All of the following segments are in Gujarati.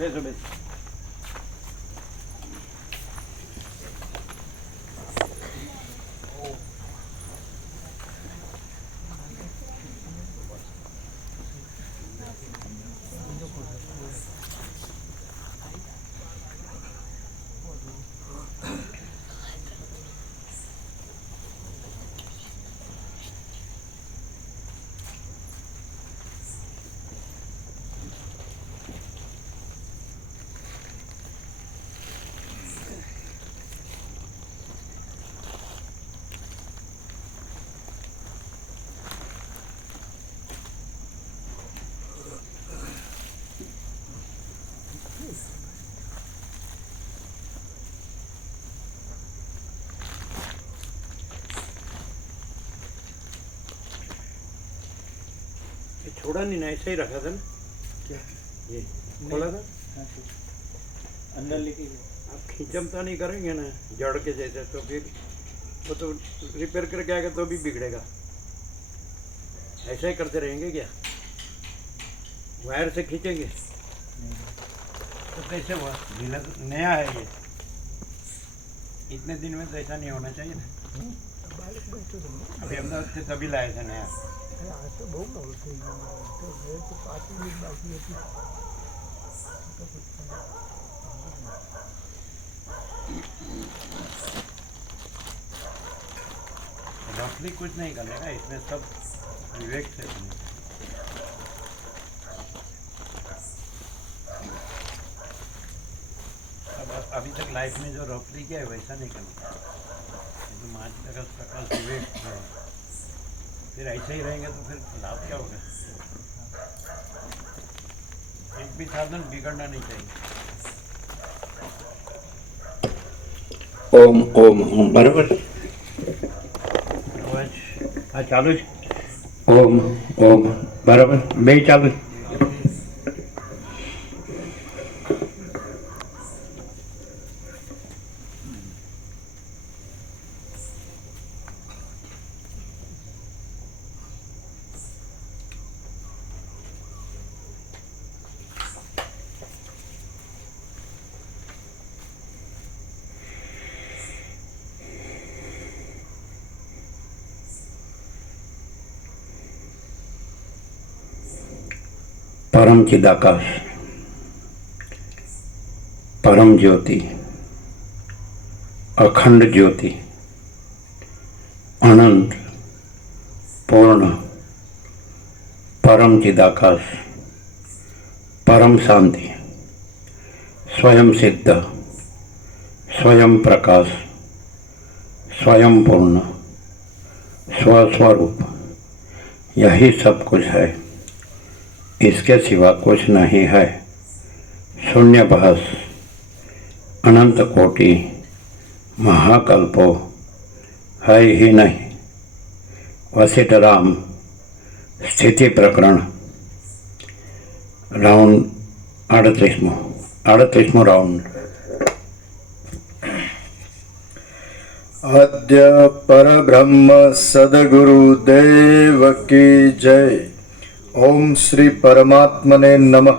બેસો બેસો. छोड़ा नहीं ना, ऐसे ही रखा था ना। क्या ये खोला था अंदर लेके आप खींचमता नहीं करेंगे ना जड़ के जैसे, तो फिर वो तो रिपेयर करके आएगा तो भी बिगड़ेगा। ऐसा ही करते रहेंगे क्या? वायर से खींचेंगे तो कैसे हुआ? ढीला तो नया है ये, इतने दिन में तो ऐसा नहीं होना चाहिए ना। अभी अहमदाबाद से तभी लाए थे नया। रफली कुछ नहीं करने का, इसमें सब विवेक से करने का। अब अभी तक लाइफ में जो रफली किया है वैसा नहीं करना। तो माँ का प्रकाश विवेक है, फिर ऐसे ही रहेंगे तो फिर लाभ क्या होगा? एक भी साधन बिगड़ना नहीं चाहिए। ओम ओम ओम बराबर। अवाज हाँ चालू है। ओम ओम बराबर, બે ચાલુ. परम चिदाकाश, परम ज्योति, अखंड ज्योति, अनंत पूर्ण परम चिदाकाश, परम शांति, स्वयं सिद्ध, स्वयं प्रकाश, स्वयं पूर्ण, स्वस्वरूप, यही सब कुछ है, इसके सिवा कुछ नहीं है। शून्य बहस, अनंत कोटि, महाकल्पो है ही नहीं। वशिष्ठ राम स्थिति प्रकरण राउंड 38मो राउंड। अद्य परब्रह्म सद्गुरुदेव की जय। ओम श्री परमात्मने नमः।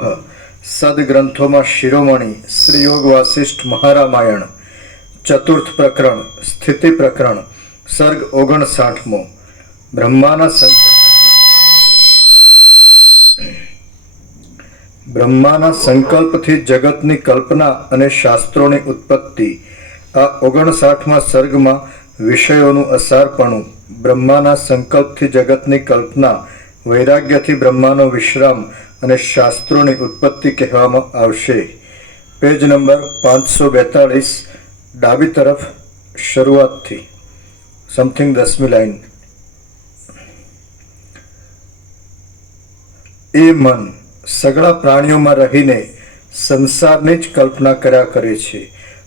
सदग्रंथों में शिरोमणि श्री योग वासिष्ठ महारामायण चतुर्थ प्रकरण स्थिति प्रकरण सर्ग 59मो। ब्रह्माना संकल्पथी जगतनी कल्पना अने शास्त्रोनी उत्पत्ति। आ 59માં સર્ગમાં વિષયોનું અસારપણું, બ્રહ્માના સંકલ્પથી જગતની કલ્પના, વૈરાગ્યથી બ્રહ્માનો વિશ્રામ અને શાસ્ત્રોની ઉત્પત્તિ કહેવામાં આવશે. પેજ નંબર 542, ડાબી તરફ શરૂઆતથી સમથિંગ 10મી લાઈન. એ મન સગળા પ્રાણીઓમાં રહીને સંસારની જ કલ્પના કર્યા કરે છે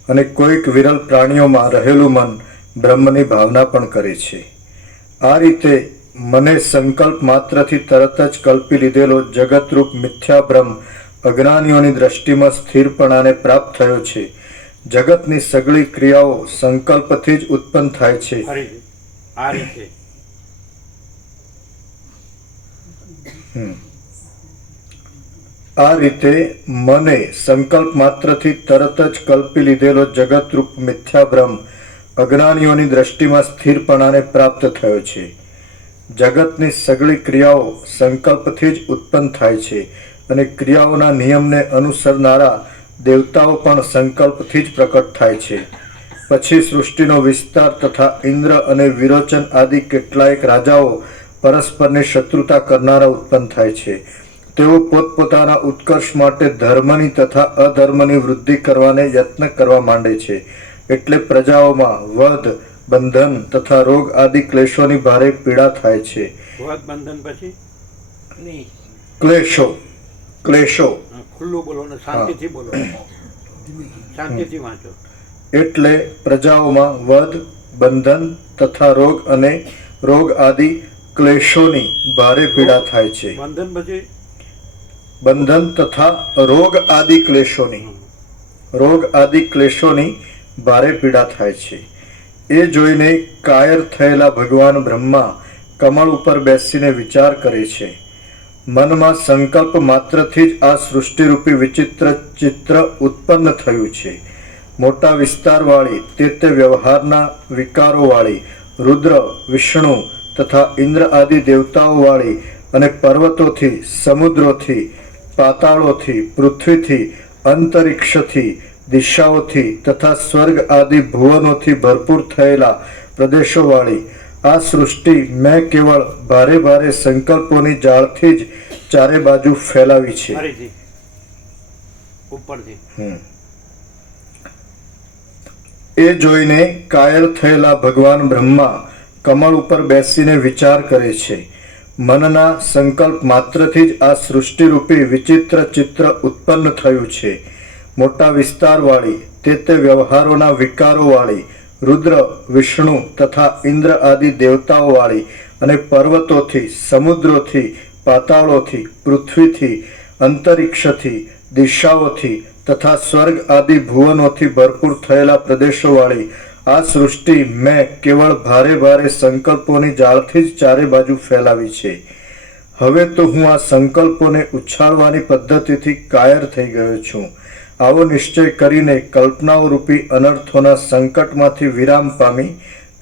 અને કોઈક વિરલ પ્રાણીઓમાં રહેલું મન બ્રહ્મની ભાવના પણ કરે છે. આ રીતે મને સંકલ્પ માત્રથી તરત જ કલ્પી લીધેલો જગતરૂપ મિથ્યાભ્રમ અજ્ઞાનીઓની દ્રષ્ટિમાં સ્થિરપણાને પ્રાપ્ત થયો છે. જગતની સગળી ક્રિયાઓ સંકલ્પથી જ ઉત્પન્ન થાય છે. આ રીતે આ રીતે મને સંકલ્પ માત્રથી તરત જ કલ્પી લીધેલો જગતરૂપ મિથ્યાભ્રમ અજ્ઞાનીઓની દ્રષ્ટિમાં સ્થિરપણાને પ્રાપ્ત થયો છે. જગતની સગળી ક્રિયાઓ સંકલ્પથી જ ઉત્પન્ન થાય છે અને ક્રિયાઓના નિયમને અનુસરનારા દેવતાઓ પણ સંકલ્પથી જ પ્રકટ થાય છે. પછી સૃષ્ટિનો વિસ્તાર તથા ઇન્દ્ર અને વિરોચન આદિ કેટલાયક રાજાઓ પરસ્પરની શત્રુતા કરનારા ઉત્પન્ન થાય છે. તેઓ પોતપોતાના ઉત્કર્ષ માટે ધર્મની તથા અધર્મની વૃદ્ધિ કરવાને યત્ન કરવા માંડે છે. એટલે પ્રજાઓમાં વધ, બંધન તથા રોગ આદિ ક્લેશોની ભારે પીડા થાય છે. વધ બંધન પછી ક્લેશો ખુલ્લું બોલો ને શાંતિથી બોલો, શાંતિથી વાંચો. એટલે પ્રજાઓમાં વધ, બંધન તથા રોગ અને રોગ આદિ ક્લેશોની ભારે પીડા થાય છે. બંધન પછી બંધન તથા રોગ આદિ ક્લેશોની ભારે પીડા થાય છે. એ જોઈને કાયર થયેલા ભગવાન બ્રહ્મા કમળ ઉપર બેસીને વિચાર કરે છે. મનમાં સંકલ્પ માત્રથી જ આ સૃષ્ટિરૂપી વિચિત્ર ચિત્ર ઉત્પન્ન થયું છે. મોટા વિસ્તારવાળી તે વ્યવહારના વિકારોવાળી રુદ્ર, વિષ્ણુ તથા ઇન્દ્ર આદિ દેવતાઓવાળી અને પર્વતોથી, સમુદ્રોથી, પાતાળોથી, પૃથ્વીથી, અંતરિક્ષથી, દિશાઓથી તથા સ્વર્ગ આદિ ભુવનોથી ભરપૂર થયેલા પ્રદેશોવાળી આ સૃષ્ટિ મેં કેવળ ભારે ભારે સંકલ્પોની જાળથી જ ચારે બાજુ ફેલાવી છે. એ જોઈને કાયર થયેલા ભગવાન બ્રહ્મા કમળ ઉપર બેસીને વિચાર કરે છે. મનના સંકલ્પ માત્રથી જ આ સૃષ્ટિરૂપી વિચિત્ર ચિત્ર ઉત્પન્ન થયું છે. મોટા વિસ્તારવાળી તે વ્યવહારોના વિકારોવાળી રુદ્ર, વિષ્ણુ તથા ઇન્દ્ર આદિ દેવતાઓવાળી અને પર્વતોથી, સમુદ્રોથી, પાતાળોથી, પૃથ્વીથી, અંતરિક્ષથી, દિશાઓથી તથા સ્વર્ગ આદિ ભુવનોથી ભરપૂર થયેલા પ્રદેશોવાળી આ સૃષ્ટિ મેં કેવળ ભારે ભારે સંકલ્પોની જાળથી જ ચારે બાજુ ફેલાવી છે. હવે તો હું આ સંકલ્પોને ઉછાળવાની પદ્ધતિથી કાયર થઈ ગયો છું. આવો નિશ્ચય કરીને કલ્પનાઓ રૂપી અનર્થોના સંકટમાંથી વિરામ પામી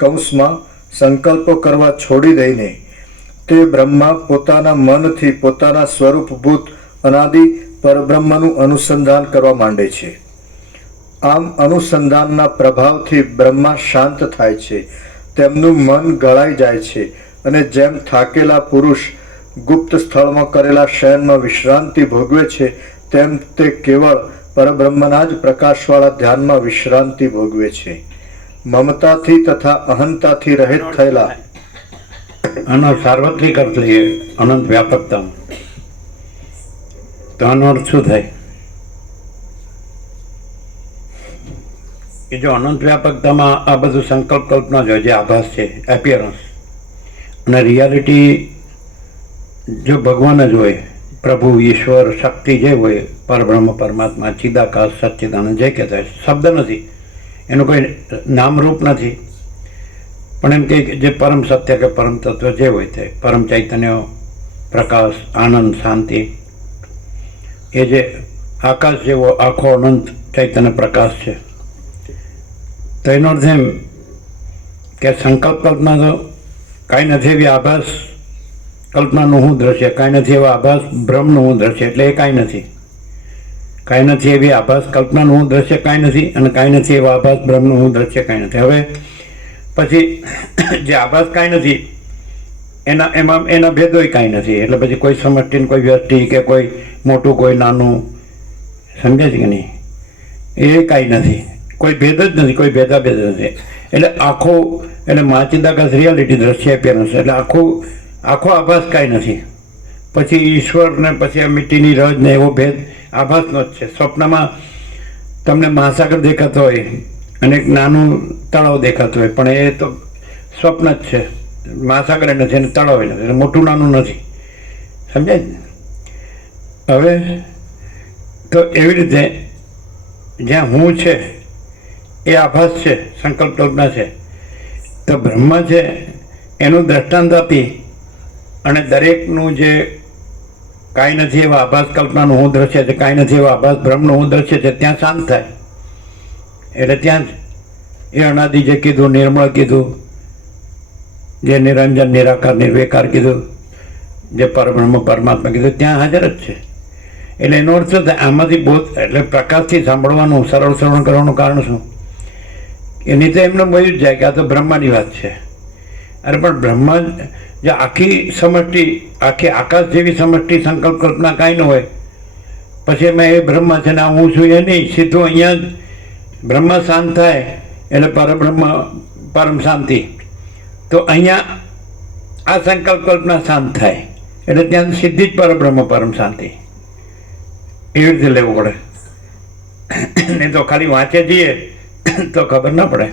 કૌંસમાં સંકલ્પો કરવા છોડી દઈને તે બ્રહ્મા પોતાના મનથી પોતાના સ્વરૂપભૂત અનાદિ પરબ્રહ્મનું અનુસંધાન કરવા માંડે છે. આમ અનુસંધાનના પ્રભાવથી બ્રહ્મા શાંત થાય છે. તેમનું મન ગળાઈ જાય છે અને જેમ થાકેલા પુરુષ ગુપ્ત સ્થળમાં કરેલા શયનમાં વિશ્રાંતિ ભોગવે છે તેમ તે કેવળ પરબ્રહ્મના જ પ્રકાશવાળા ધ્યાનમાં વિશ્રાંતિ ભોગવે છે. મમતાથી તથા અહંતાથી રહિત થયેલા આનો સાર્વત્રિક અર્થ લઈએ અનંત વ્યાપકતા. તો આનો અર્થ શું થાય કે જો અનંત વ્યાપકતામાં આ બધું સંકલ્પ કલ્પના જ હોય, જે આભાસ છે, એપિયરન્સ, અને રિયાલિટી જો ભગવાન જ હોય, પ્રભુ, ઈશ્વર, શક્તિ જે હોય, પરબ્રહ્મ, પરમાત્મા, ચિદાકાશ, સચ્ચિદાનંદ જે કહેતા હોય, શબ્દ નથી, એનું કોઈ નામરૂપ નથી, પણ એમ કે જે પરમ સત્ય કે પરમ તત્વ જે હોય તે પરમ ચૈતન્ય, પ્રકાશ, આનંદ, શાંતિ, એ જે આકાશ જેવો આખો અનંત ચૈતન્ય પ્રકાશ છે. તો એનો અર્થ એમ કે સંકલ્પ કલ્પના તો કાંઈ નથી એવી આભાસ કલ્પનાનું હું દ્રશ્ય, કાંઈ નથી એવા આભાસ બ્રહ્મનું હું દ્રશ્ય, એટલે એ કાંઈ નથી. કાંઈ નથી એવી આભાસ કલ્પનાનું હું દ્રશ્ય કાંઈ નથી, અને કાંઈ નથી એવા આભાસ બ્રહ્મનું હું દ્રશ્ય કાંઈ નથી. હવે પછી જે આભાસ કાંઈ નથી એના ભેદોય કાંઈ નથી. એટલે પછી કોઈ સમષ્ટિ, કોઈ વ્યષ્ટિ કે કોઈ મોટું, કોઈ નાનું, સમજે છે કે નહીં, એ કાંઈ નથી, કોઈ ભેદ જ નથી, કોઈ ભેદાભેદ નથી. એટલે આખો, એટલે માચિદાકાશ રિયાલિટી, દ્રશ્ય, એપિયરન્સ, એટલે આખો આભાસ કાંઈ નથી. પછી ઈશ્વર ને પછી આ મીઠીની રજ ને એવો ભેદ આભાસનો જ છે. સ્વપ્નમાં તમને મહાસાગર દેખાતો હોય અને એક નાનું તળાવ દેખાતું હોય, પણ એ તો સ્વપ્ન જ છે, મહાસાગર નથી અને તળાવ નથી, એટલે મોટું નાનું નથી. સમજાય ને? હવે તો એવી રીતે જ્યાં હું છે એ આભાસ છે, સંકલ્પ કલ્પના છે, તો બ્રહ્મ છે એનું દ્રષ્ટાંત આપી અને દરેકનું જે કાંઈ નથી એવા આભાસ કલ્પનાનું હું દ્રશ્ય છે, કાંઈ નથી એવા આભાસ બ્રહ્મનું હું દ્રશ્ય છે, ત્યાં શાંત થાય. એટલે ત્યાં જ એ અનાદિ જે કીધું, નિર્મળ કીધું, જે નિરંજન નિરાકાર નિર્વિકાર કીધું, જે પરબ્રહ્મ પરમાત્મા કીધું, ત્યાં હાજર જ છે. એટલે એનો અર્થ શું થાય? આમાંથી બહુ એટલે પ્રકાશથી સાંભળવાનું, સરળ શ્રવણ કરવાનું કારણ શું? એની તો એમને મળ્યું જ જાય કે આ તો બ્રહ્માની વાત છે. અરે પણ બ્રહ્મા જે આખી સમષ્ટિ, આખી આકાશ જેવી સમષ્ટિ સંકલ્પ કલ્પના કાંઈ ન હોય, પછી એમાં એ બ્રહ્મા છે ને આ હું છું એ નહીં, સીધું અહીંયા જ બ્રહ્મા શાંત થાય એટલે પરબ્રહ્મ પરમ શાંતિ. તો અહીંયા આ સંકલ્પ કલ્પના શાંત થાય એટલે ત્યાં સીધી જ પરબ્રહ્મ પરમ શાંતિ. એવી રીતે લેવું પડે. નહીં તો ખાલી વાંચે જઈએ તો ખબર ના પડે.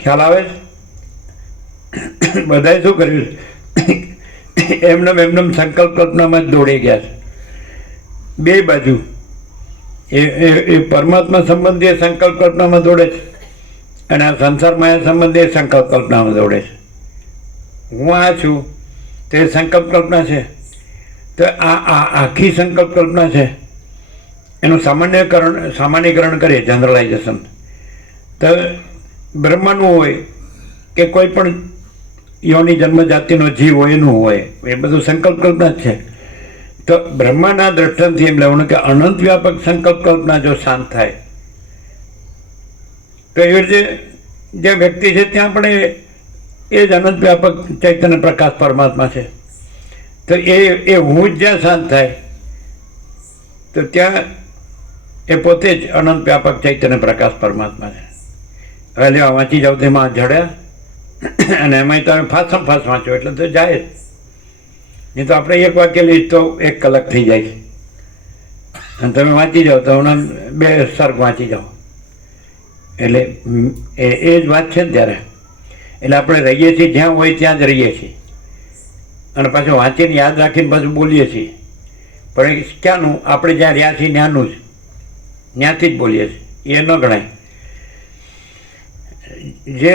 ખ્યાલ આવે? બધાએ શું કર્યું? એમને સંકલ્પ કલ્પનામાં જ દોડી ગયા છે બે બાજુ. એ પરમાત્મા સંબંધી સંકલ્પ કલ્પનામાં દોડે છે અને આ સંસાર માયા સંબંધી સંકલ્પ કલ્પનામાં દોડે છે. હું આ છું તે સંકલ્પ કલ્પના છે. તો આ આખી સંકલ્પ કલ્પના છે એનું સામાન્યકરણ કરીએ, જનરલાઇઝેશન. તો બ્રહ્માનું હોય કે કોઈ પણ યોની જન્મ જાતિનો જીવ હોય એનું હોય, એ બધું સંકલ્પ કલ્પના જ છે. તો બ્રહ્માના દ્રષ્ટાંતથી એમ લેવાનું કે અનંત વ્યાપક સંકલ્પ કલ્પના જો શાંત થાય તો એવી રીતે જે વ્યક્તિ છે ત્યાં પણ એ જ અનંત વ્યાપક ચૈતન્ય પ્રકાશ પરમાત્મા છે. તો એ હું જ જ્યાં શાંત થાય તો ત્યાં એ પોતે જ અનંત વ્યાપક ચૈતન્ય પ્રકાશ પરમાત્મા છે. હવે લેવા વાંચી જાઓ તેમાં જડ્યા અને એમાંય તમે ફાસ વાંચો એટલે તો જાય જ. નહીં તો આપણે એક વાક્ય લઈએ તો 1 કલાક થઈ જાય છે અને તમે વાંચી જાઓ તો હમણાં 2 સર્ગ વાંચી જાઓ. એટલે એ જ વાત છે ને ત્યારે. એટલે આપણે રહીએ છીએ જ્યાં હોય ત્યાં જ રહીએ છીએ અને પાછું વાંચીને યાદ રાખીને પાછું બોલીએ છીએ. પણ એ ક્યાંનું? આપણે જ્યાં રહ્યા છીએ ત્યાંનું જ, ત્યાંથી જ બોલીએ છીએ. એ ન ગણાય. જે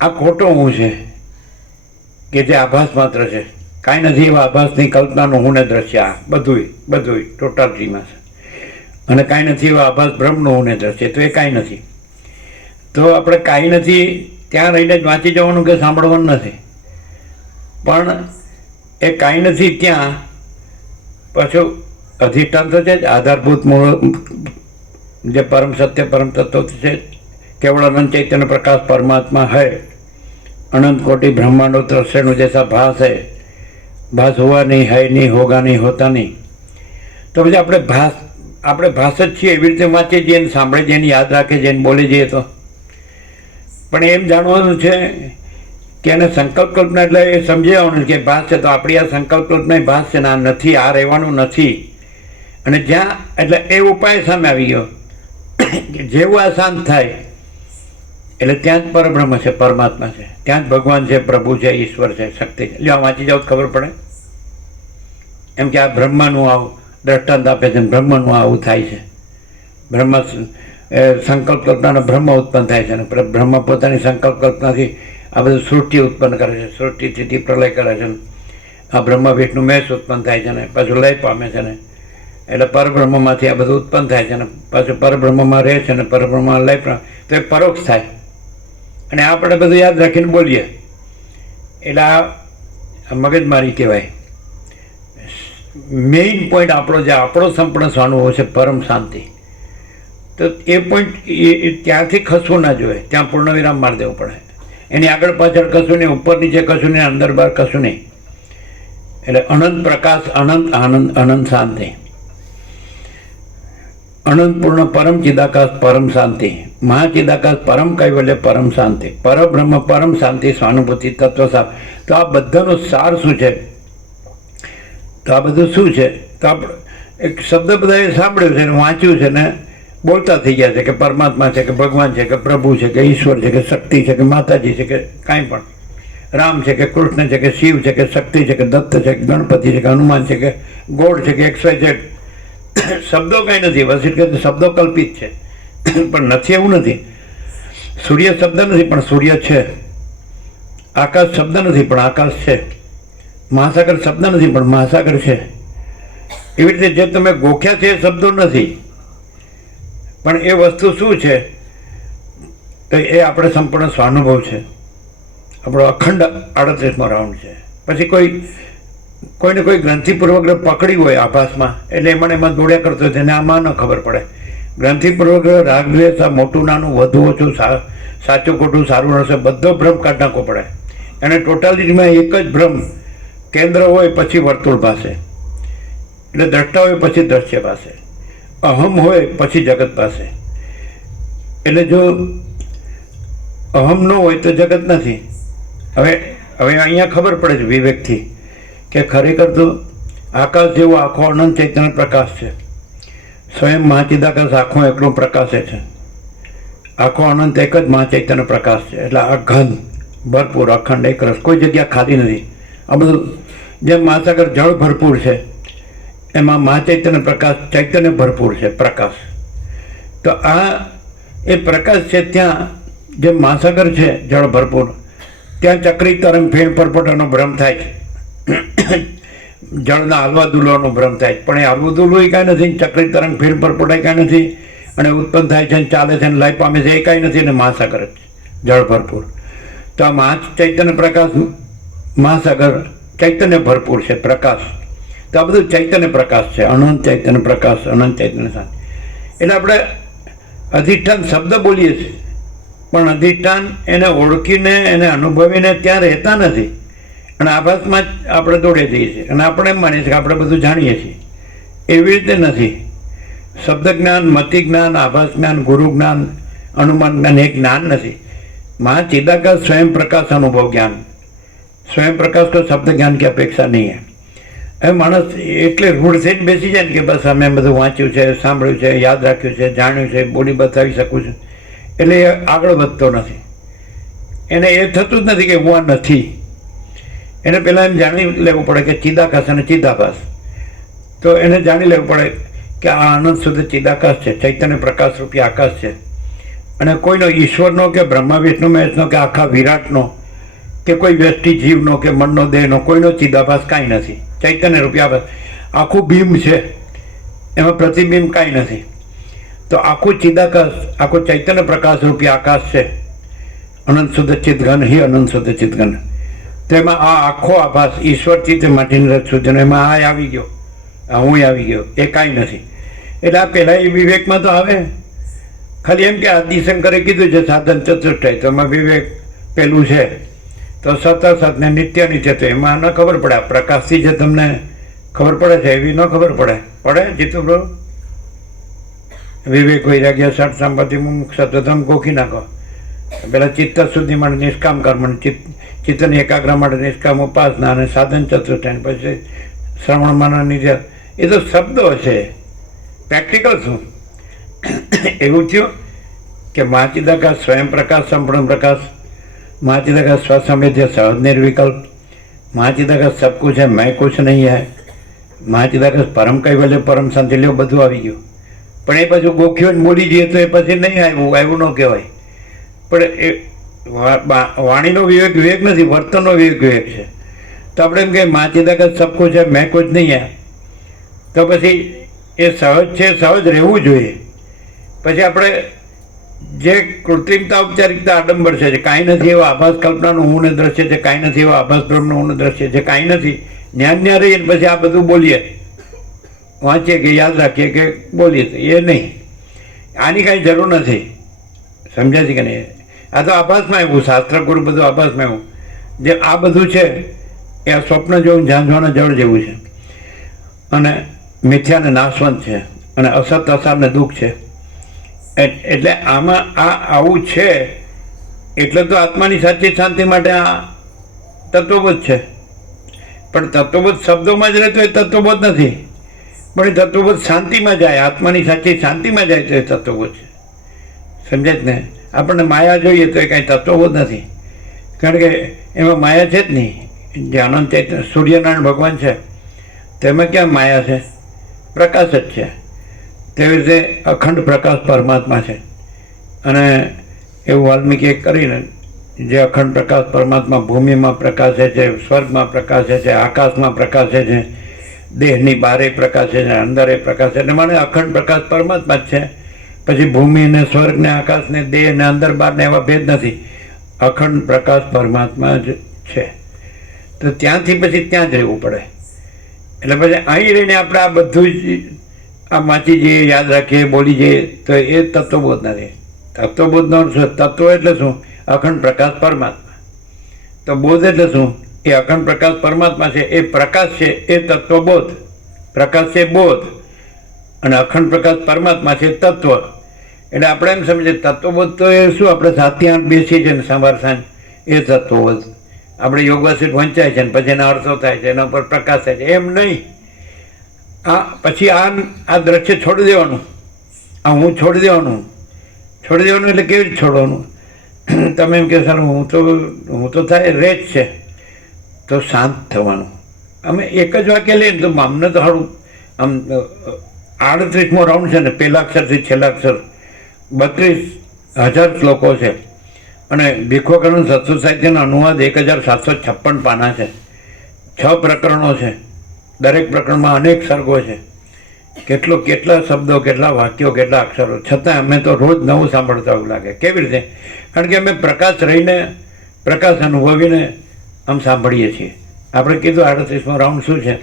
આ ખોટો હું છે કે જે આભાસ માત્ર છે, કાંઈ નથી એવા આભાસની કલ્પનાનું હું ને દ્રશ્ય, આ બધુંય ટોટાલિટીમાં છે. અને કાંઈ નથી એવા આભાસ બ્રહ્મનું હું ને દ્રશ્ય, તો એ કાંઈ નથી. તો આપણે કાંઈ નથી ત્યાં રહીને જ વાંચી જવાનું કે સાંભળવાનું નથી. પણ એ કાંઈ નથી ત્યાં પાછું અધિષ્ઠાન તો છે જ, આધારભૂત મૂળ જે પરમ સત્ય પરમ તત્વ છે, केवल अनंत चैतन्य प्रकाश परमात्मा है. अनंत कोटि ब्रह्मांडों त्रिश्रेणु जैसा भास है. भास हुआ नहीं, है नहीं, होगा नहीं, होता नहीं. तो પછી આપણે ભાસ જ છીએ એવી રીતે વાંચીએ છીએ, સાંભળીએ છીએ, યાદ રાખીએ છીએ, બોલી જઈએ. તો પણ એમ જાણવાનું છે કે એને સંકલ્પ કલ્પના એટલે એ સમજી જવાનું કે ભાસ છે. તો આપણી આ સંકલ્પ કલ્પના ભાસ છે ને આ નથી, આ રહેવાનું નથી. અને જ્યાં એટલે એ ઉપાય સામે આવી ગયો કે જેવું આ શાંત થાય એટલે ત્યાં જ પરબ્રહ્મ છે, પરમાત્મા છે, ત્યાં જ ભગવાન છે, પ્રભુ છે, ઈશ્વર છે, શક્તિ છે. એટલે વાંચી જાઓ ખબર પડે એમ કે આ બ્રહ્માનું આવું દ્રષ્ટાંત આપે છે, બ્રહ્મનું આવું થાય છે. બ્રહ્મ સંકલ્પ કલ્પનાનો બ્રહ્મ ઉત્પન્ન થાય છે અને બ્રહ્મ પોતાની સંકલ્પ કલ્પનાથી આ બધું સૃષ્ટિ ઉત્પન્ન કરે છે, સૃષ્ટિથી પ્રલય કરે છે. આ બ્રહ્મ વિષ્ણુ મહેશ ઉત્પન્ન થાય છે ને પાછું લય પામે છે ને. એટલે પરબ્રહ્મમાંથી આ બધું ઉત્પન્ન થાય છે ને પાછું પરબ્રહ્મમાં રહે છે ને પરબ્રહ્મમાં લય પામે. તો એ પરોક્ષ થાય અને આપણે બધું યાદ રાખીને બોલીએ. એટલે આ મગજમારી કહેવાય. મેઇન પોઈન્ટ આપણો જે આપણો સંપૂર્ણ સ્વાનુભવ છે પરમ શાંતિ. તો એ પોઈન્ટ ત્યાંથી ખસવું ના જોઈએ, ત્યાં પૂર્ણ વિરામ મારી દેવું પડે. એની આગળ પાછળ કશું નહીં, ઉપર નીચે કશું નહીં, અંદર બહાર કશું નહીં. એટલે અનંત પ્રકાશ, અનંત આનંદ, અનંત શાંતિ, અનંત પૂર્ણ પરમ ચિદાકાશ, પરમ શાંતિ, મહાચિદાકાશ, પરમ કૈવલ્ય, પરમ શાંતિ, પરબ્રહ્મ, પરમ શાંતિ, સ્વાનુભૂતિ, તત્વ સાર. તો આ બધાનો સાર શું છે? તો આ બધું શું છે? તો આપણે એક શબ્દ બધાએ સાંભળ્યું છે ને વાંચ્યું છે ને બોલતા થઈ ગયા છે કે પરમાત્મા છે કે ભગવાન છે કે પ્રભુ છે કે ઈશ્વર છે કે શક્તિ છે કે માતાજી છે કે કાંઈ પણ, રામ છે કે કૃષ્ણ છે કે શિવ છે કે શક્તિ છે કે દત્ત છે કે ગણપતિ છે કે હનુમાન છે કે ગોડ છે કે XYZ. શબ્દો કાંઈ નથી. વસિષ્ઠ કહે શબ્દો કલ્પિત છે પણ નથી એવું નથી. સૂર્ય શબ્દ નથી પણ સૂર્ય છે. આકાશ શબ્દ નથી પણ આકાશ છે. મહાસાગર શબ્દ નથી પણ મહાસાગર છે. એવી રીતે જે તમે ગોખ્યા છે એ શબ્દો નથી, પણ એ વસ્તુ શું છે તો એ આપણે સંપૂર્ણ સ્વાનુભવ છે, આપણો અખંડ 38મો રાઉન્ડ છે. પછી કોઈને કોઈ ગ્રંથિપૂર્વક પકડી હોય આભાસમાં, એટલે એમાં દોડ્યા કરતો હોય, તેને આમાં ન ખબર પડે. ગ્રંથિપૂર્વક રાગદ્વેષ, આ મોટું નાનું, વધુ ઓછું, સાચું ખોટું, સારું હશે, બધો ભ્રમ કાઢ નાખવો પડે. અને ટોટાલિટીમાં એક જ ભ્રમ કેન્દ્ર હોય, પછી વર્તુળ પાસે, એટલે દ્રષ્ટા હોય પછી દ્રશ્ય પાસે, અહમ હોય પછી જગત પાસે. એટલે જો અહમ ન હોય તો જગત નથી. હવે અહીંયા ખબર પડે છે વિવેકથી કે ખરેખર તો આકાશ જેવો આખો અનંત ચૈતન્ય પ્રકાશ છે. સ્વયં મહાચિદાકાશ આખો એકલો પ્રકાશે છે. આખો અનંત એક જ મહાચૈતન્ય પ્રકાશ છે. એટલે આ ઘન ભરપૂર અખંડ એક રસ, કોઈ જગ્યા ખાલી નથી. આ બધું જેમ મહાસાગર જળ ભરપૂર છે, એમાં મહાચૈતન્ય પ્રકાશ ચૈતન્ય ભરપૂર છે, પ્રકાશ. તો આ એ પ્રકાશ છે. ત્યાં જેમ મહાસાગર છે જળ ભરપૂર, ત્યાં ચક્રી તરંગ ફેણ પરપોટાનો ભ્રમ થાય છે. જળના હલવા દુલવાનો ભ્રમ થાય, પણ એ હલવું દુલવું એ કાંઈ નથી, ચક્રી તરંગ ફેણ પરપોટા એ કાંઈ નથી, અને ઉત્પન્ન થાય છે, ચાલે છે, લય પામે છે, એ કાંઈ નથી, અને મહાસાગર જ જળ ભરપૂર. તો આ ચૈતન્ય પ્રકાશ, મહાસાગર ચૈતન્ય ભરપૂર છે, પ્રકાશ. તો આ બધું ચૈતન્ય પ્રકાશ છે, અનંત ચૈતન્ય પ્રકાશ, અનંત ચૈતન્ય શાંતિ. એટલે આપણે અધિષ્ઠાન શબ્દ બોલીએ છીએ, પણ અધિષ્ઠાન એને ઓળખીને, એને અનુભવીને ત્યાં રહેતા નથી, અને આભાસમાં જ આપણે દોડે જઈએ છીએ, અને આપણે એમ માનીએ છીએ કે આપણે બધું જાણીએ છીએ. એવી રીતે નથી. શબ્દ જ્ઞાન, મતિ જ્ઞાન, આભાસ જ્ઞાન, ગુરુ જ્ઞાન, અનુમાન જ્ઞાન એ જ્ઞાન નથી. મહાચિદાકાશ स्वयं प्रकाश अनुभव ज्ञान, स्वयं प्रकाश तो शब्द ज्ञान की अपेक्षा नहीं है. હવે માણસ એટલે રૂઢ થઈને બેસી જાય ને કે બસ અમે બધું વાંચ્યું છે, સાંભળ્યું છે, યાદ રાખ્યું છે, જાણ્યું છે, બોડી બતાવી શકું છું, એટલે એ આગળ વધતો નથી. એને એ થતું જ નથી કે હું આ નથી. એને પહેલાં એમ જાણી લેવું પડે કે ચિદાકાશ અને ચિદાભાસ. તો એને જાણી લેવું પડે કે આ અનંત શુદ્ધ ચિદાકાશ છે, ચૈતન્ય પ્રકાશ રૂપી આકાશ છે. અને કોઈનો ઈશ્વરનો કે બ્રહ્મા વિષ્ણુ મહેશનો કે આખા વિરાટનો કે કોઈ વ્યષ્ટિ જીવનો કે મનનો દેહનો કોઈનો ચિદાભાસ કાંઈ નથી. ચૈતન્ય રૂપી આભાસ આખું બિંબ છે, એમાં પ્રતિબિંબ કાંઈ નથી. તો આખું ચિદાકાશ, આખું ચૈતન્ય પ્રકાશ રૂપી આકાશ છે, અનંત શુદ્ધ ચિદઘન હિ અનંત શુદ્ધ ચિદઘન. તેમાં આ આખો આભાસ ઈશ્વર ચિત્ત માટીની રચ સુધી, એમાં આ આવી ગયો, હું આવી ગયો, એ કાંઈ નથી. એટલે આ પહેલાં એ વિવેકમાં તો આવે. ખાલી એમ કે આદિશંકરે કીધું છે સાધન ચતુષ્ટય, તો એમાં વિવેક પેલું છે. તો સતત સતને નિત્ય નિત્ય, તો એમાં ન ખબર પડે. આ પ્રકાશથી જે તમને ખબર પડે છે એવી ન ખબર પડે જીતુ બ્રો. વિવેક વૈરાગ્ય સઠ સંપત્તિ મુખ સતતમ ગોખી નાખો. પેલા ચિત્ત સુધી માટે નિષ્કામ કર્મ, ચિત્તની એકાગ્ર માટે નિષ્કામ ઉપાસના, અને સાધન ચતુષ્ટય, પછી શ્રવણ મનન નિધ્ય. એ તો શબ્દો છે, પ્રેક્ટિકલ શું. એવું થયું કે મહાચિદાકાશ સ્વયં પ્રકાશ, સંપૂર્ણ પ્રકાશ, મહાચિદાકાશ સ્વસંવેદ્ય સહજ નિર્વિકલ્પ, મહાચિદાકાશ સબ કુછ है मैं कुछ नहीं है, મહાચિદાકાશ પરમ કૈવલ્ય, પરમ શાંતિ, લ્યો બધું આવી ગયું. પણ એ પાછું ગોખ્યું ને બોલી જઈએ તો એ પછી નહીં આવ્યું ન કહેવાય. પણ એ વાણીનો વિવેક વિવેક નથી, વર્તનનો વિવેક છે. તો આપણે એમ કે મહાચિદાકાશ સબ કુછ है मैं कुछ नहीं है, તો પછી એ સહજ છે, સહજ રહેવું જોઈએ. પછી આપણે જે કૃત્રિમતા, ઔપચારિકતા, આડંબર છે, જે કાંઈ નથી એવા આભાસ કલ્પનાનું હું ને દ્રશ્ય છે, કાંઈ નથી એવા આભાસ બ્રહ્મનું હું ને દ્રશ્ય છે, કાંઈ નથી, જ્ઞાન રહીએ ને પછી આ બધું બોલીએ, વાંચીએ કે યાદ રાખીએ કે બોલીએ, એ નહીં. આની કાંઈ જરૂર નથી. સમજ્યા છે કે નહીં? આ તો આભાસમાં આવ્યું, શાસ્ત્ર ગુરુ બધું આભાસમાં આવ્યું. જે આ બધું છે એ આ સ્વપ્ન જેવું, ઝાંઝવાના જળ જેવું છે, અને મિથ્યાને નાશવંત છે, અને અસત અસારને દુઃખ છે. એટલે આમાં આ આવું છે, એટલે તો આત્માની સાચી શાંતિ માટે આ તત્વબોધ છે. પણ તત્વબોધ શબ્દોમાં જ રહે તો એ તત્વબોધ નથી, પણ એ તત્વબોધ શાંતિમાં જાય, આત્માની સાચી શાંતિમાં જાય તો એ તત્વબોધ છે. સમજાય જ ને? આપણને માયા જોઈએ તો એ કાંઈ તત્વબોધ નથી, કારણ કે એમાં માયા છે જ નહીં. જે અનંત ચૈતન્ય સૂર્યનારાયણ ભગવાન છે તેમાં ક્યાં માયા છે? પ્રકાશ જ છે. તેવી રીતે અખંડ પ્રકાશ પરમાત્મા છે. અને એવું વાલ્મીકીએ કરીને જે અખંડ પ્રકાશ પરમાત્મા ભૂમિમાં પ્રકાશે છે, સ્વર્ગમાં પ્રકાશે છે, આકાશમાં પ્રકાશે છે, દેહની બહારે પ્રકાશ છે ને અંદરે પ્રકાશ છે, એટલે મને અખંડ પ્રકાશ પરમાત્મા જ છે. પછી ભૂમિ ને સ્વર્ગ ને આકાશ ને દેહ ને અંદર બહાર ને એવા ભેદ નથી, અખંડ પ્રકાશ પરમાત્મા જ છે. તો ત્યાંથી પછી ત્યાં જ રહેવું પડે. એટલે પછી અહીં રહીને આપણે આ બધું જ આ વાંચી જઈએ, યાદ રાખીએ, બોલી જઈએ તો એ તત્વબોધ નથી. તત્વબોધનો તત્વ એટલે શું? અખંડ પ્રકાશ પરમાત્મા. તો બોધ એટલે શું? એ અખંડ પ્રકાશ પરમાત્મા છે, એ પ્રકાશ છે, એ તત્વબોધ. પ્રકાશ છે બોધ અને અખંડ પ્રકાશ પરમાત્મા છે તત્વ. એટલે આપણે એમ સમજીએ તત્વબોધ તો એ શું, આપણે 7 થી 8 બેસીએ છીએ ને સવાર સાંજ, એ તત્વબોધ. આપણે યોગ વાસિત વંચાય છે ને પછી એના અર્થો થાય છે, એના ઉપર પ્રકાશ થાય છે, એમ નહીં. પછી આ દ્રશ્ય છોડી દેવાનું, આ હું છોડી દેવાનું. છોડી દેવાનું એટલે કેવી રીતે છોડવાનું? તમે એમ કે સર હું તો થાય રહે જ છે, તો શાંત થવાનું. અમે એક જ વાક્ય લઈએ ને તો અમને તો સારું આમ 38મો રાઉન્ડ છે ને, પહેલા અક્ષરથી છેલ્લા અક્ષર 32,000 શ્લોકો છે અને ભીખવાકરણ સંસ્કૃત સાહિત્યનો અનુવાદ 1756 પાના છે, 6 પ્રકરણો છે, દરેક પ્રકરણમાં અનેક સર્ગો છે, કેટલા શબ્દો, કેટલા વાક્યો, કેટલા અક્ષરો, છતાં અમે તો રોજ નવું સાંભળતા એવું લાગે. કેવી રીતે? કારણ કે અમે પ્રકાશ રહીને, પ્રકાશ અનુભવીને આમ સાંભળીએ છીએ. આપણે કીધું 38મો રાઉન્ડ શું છે?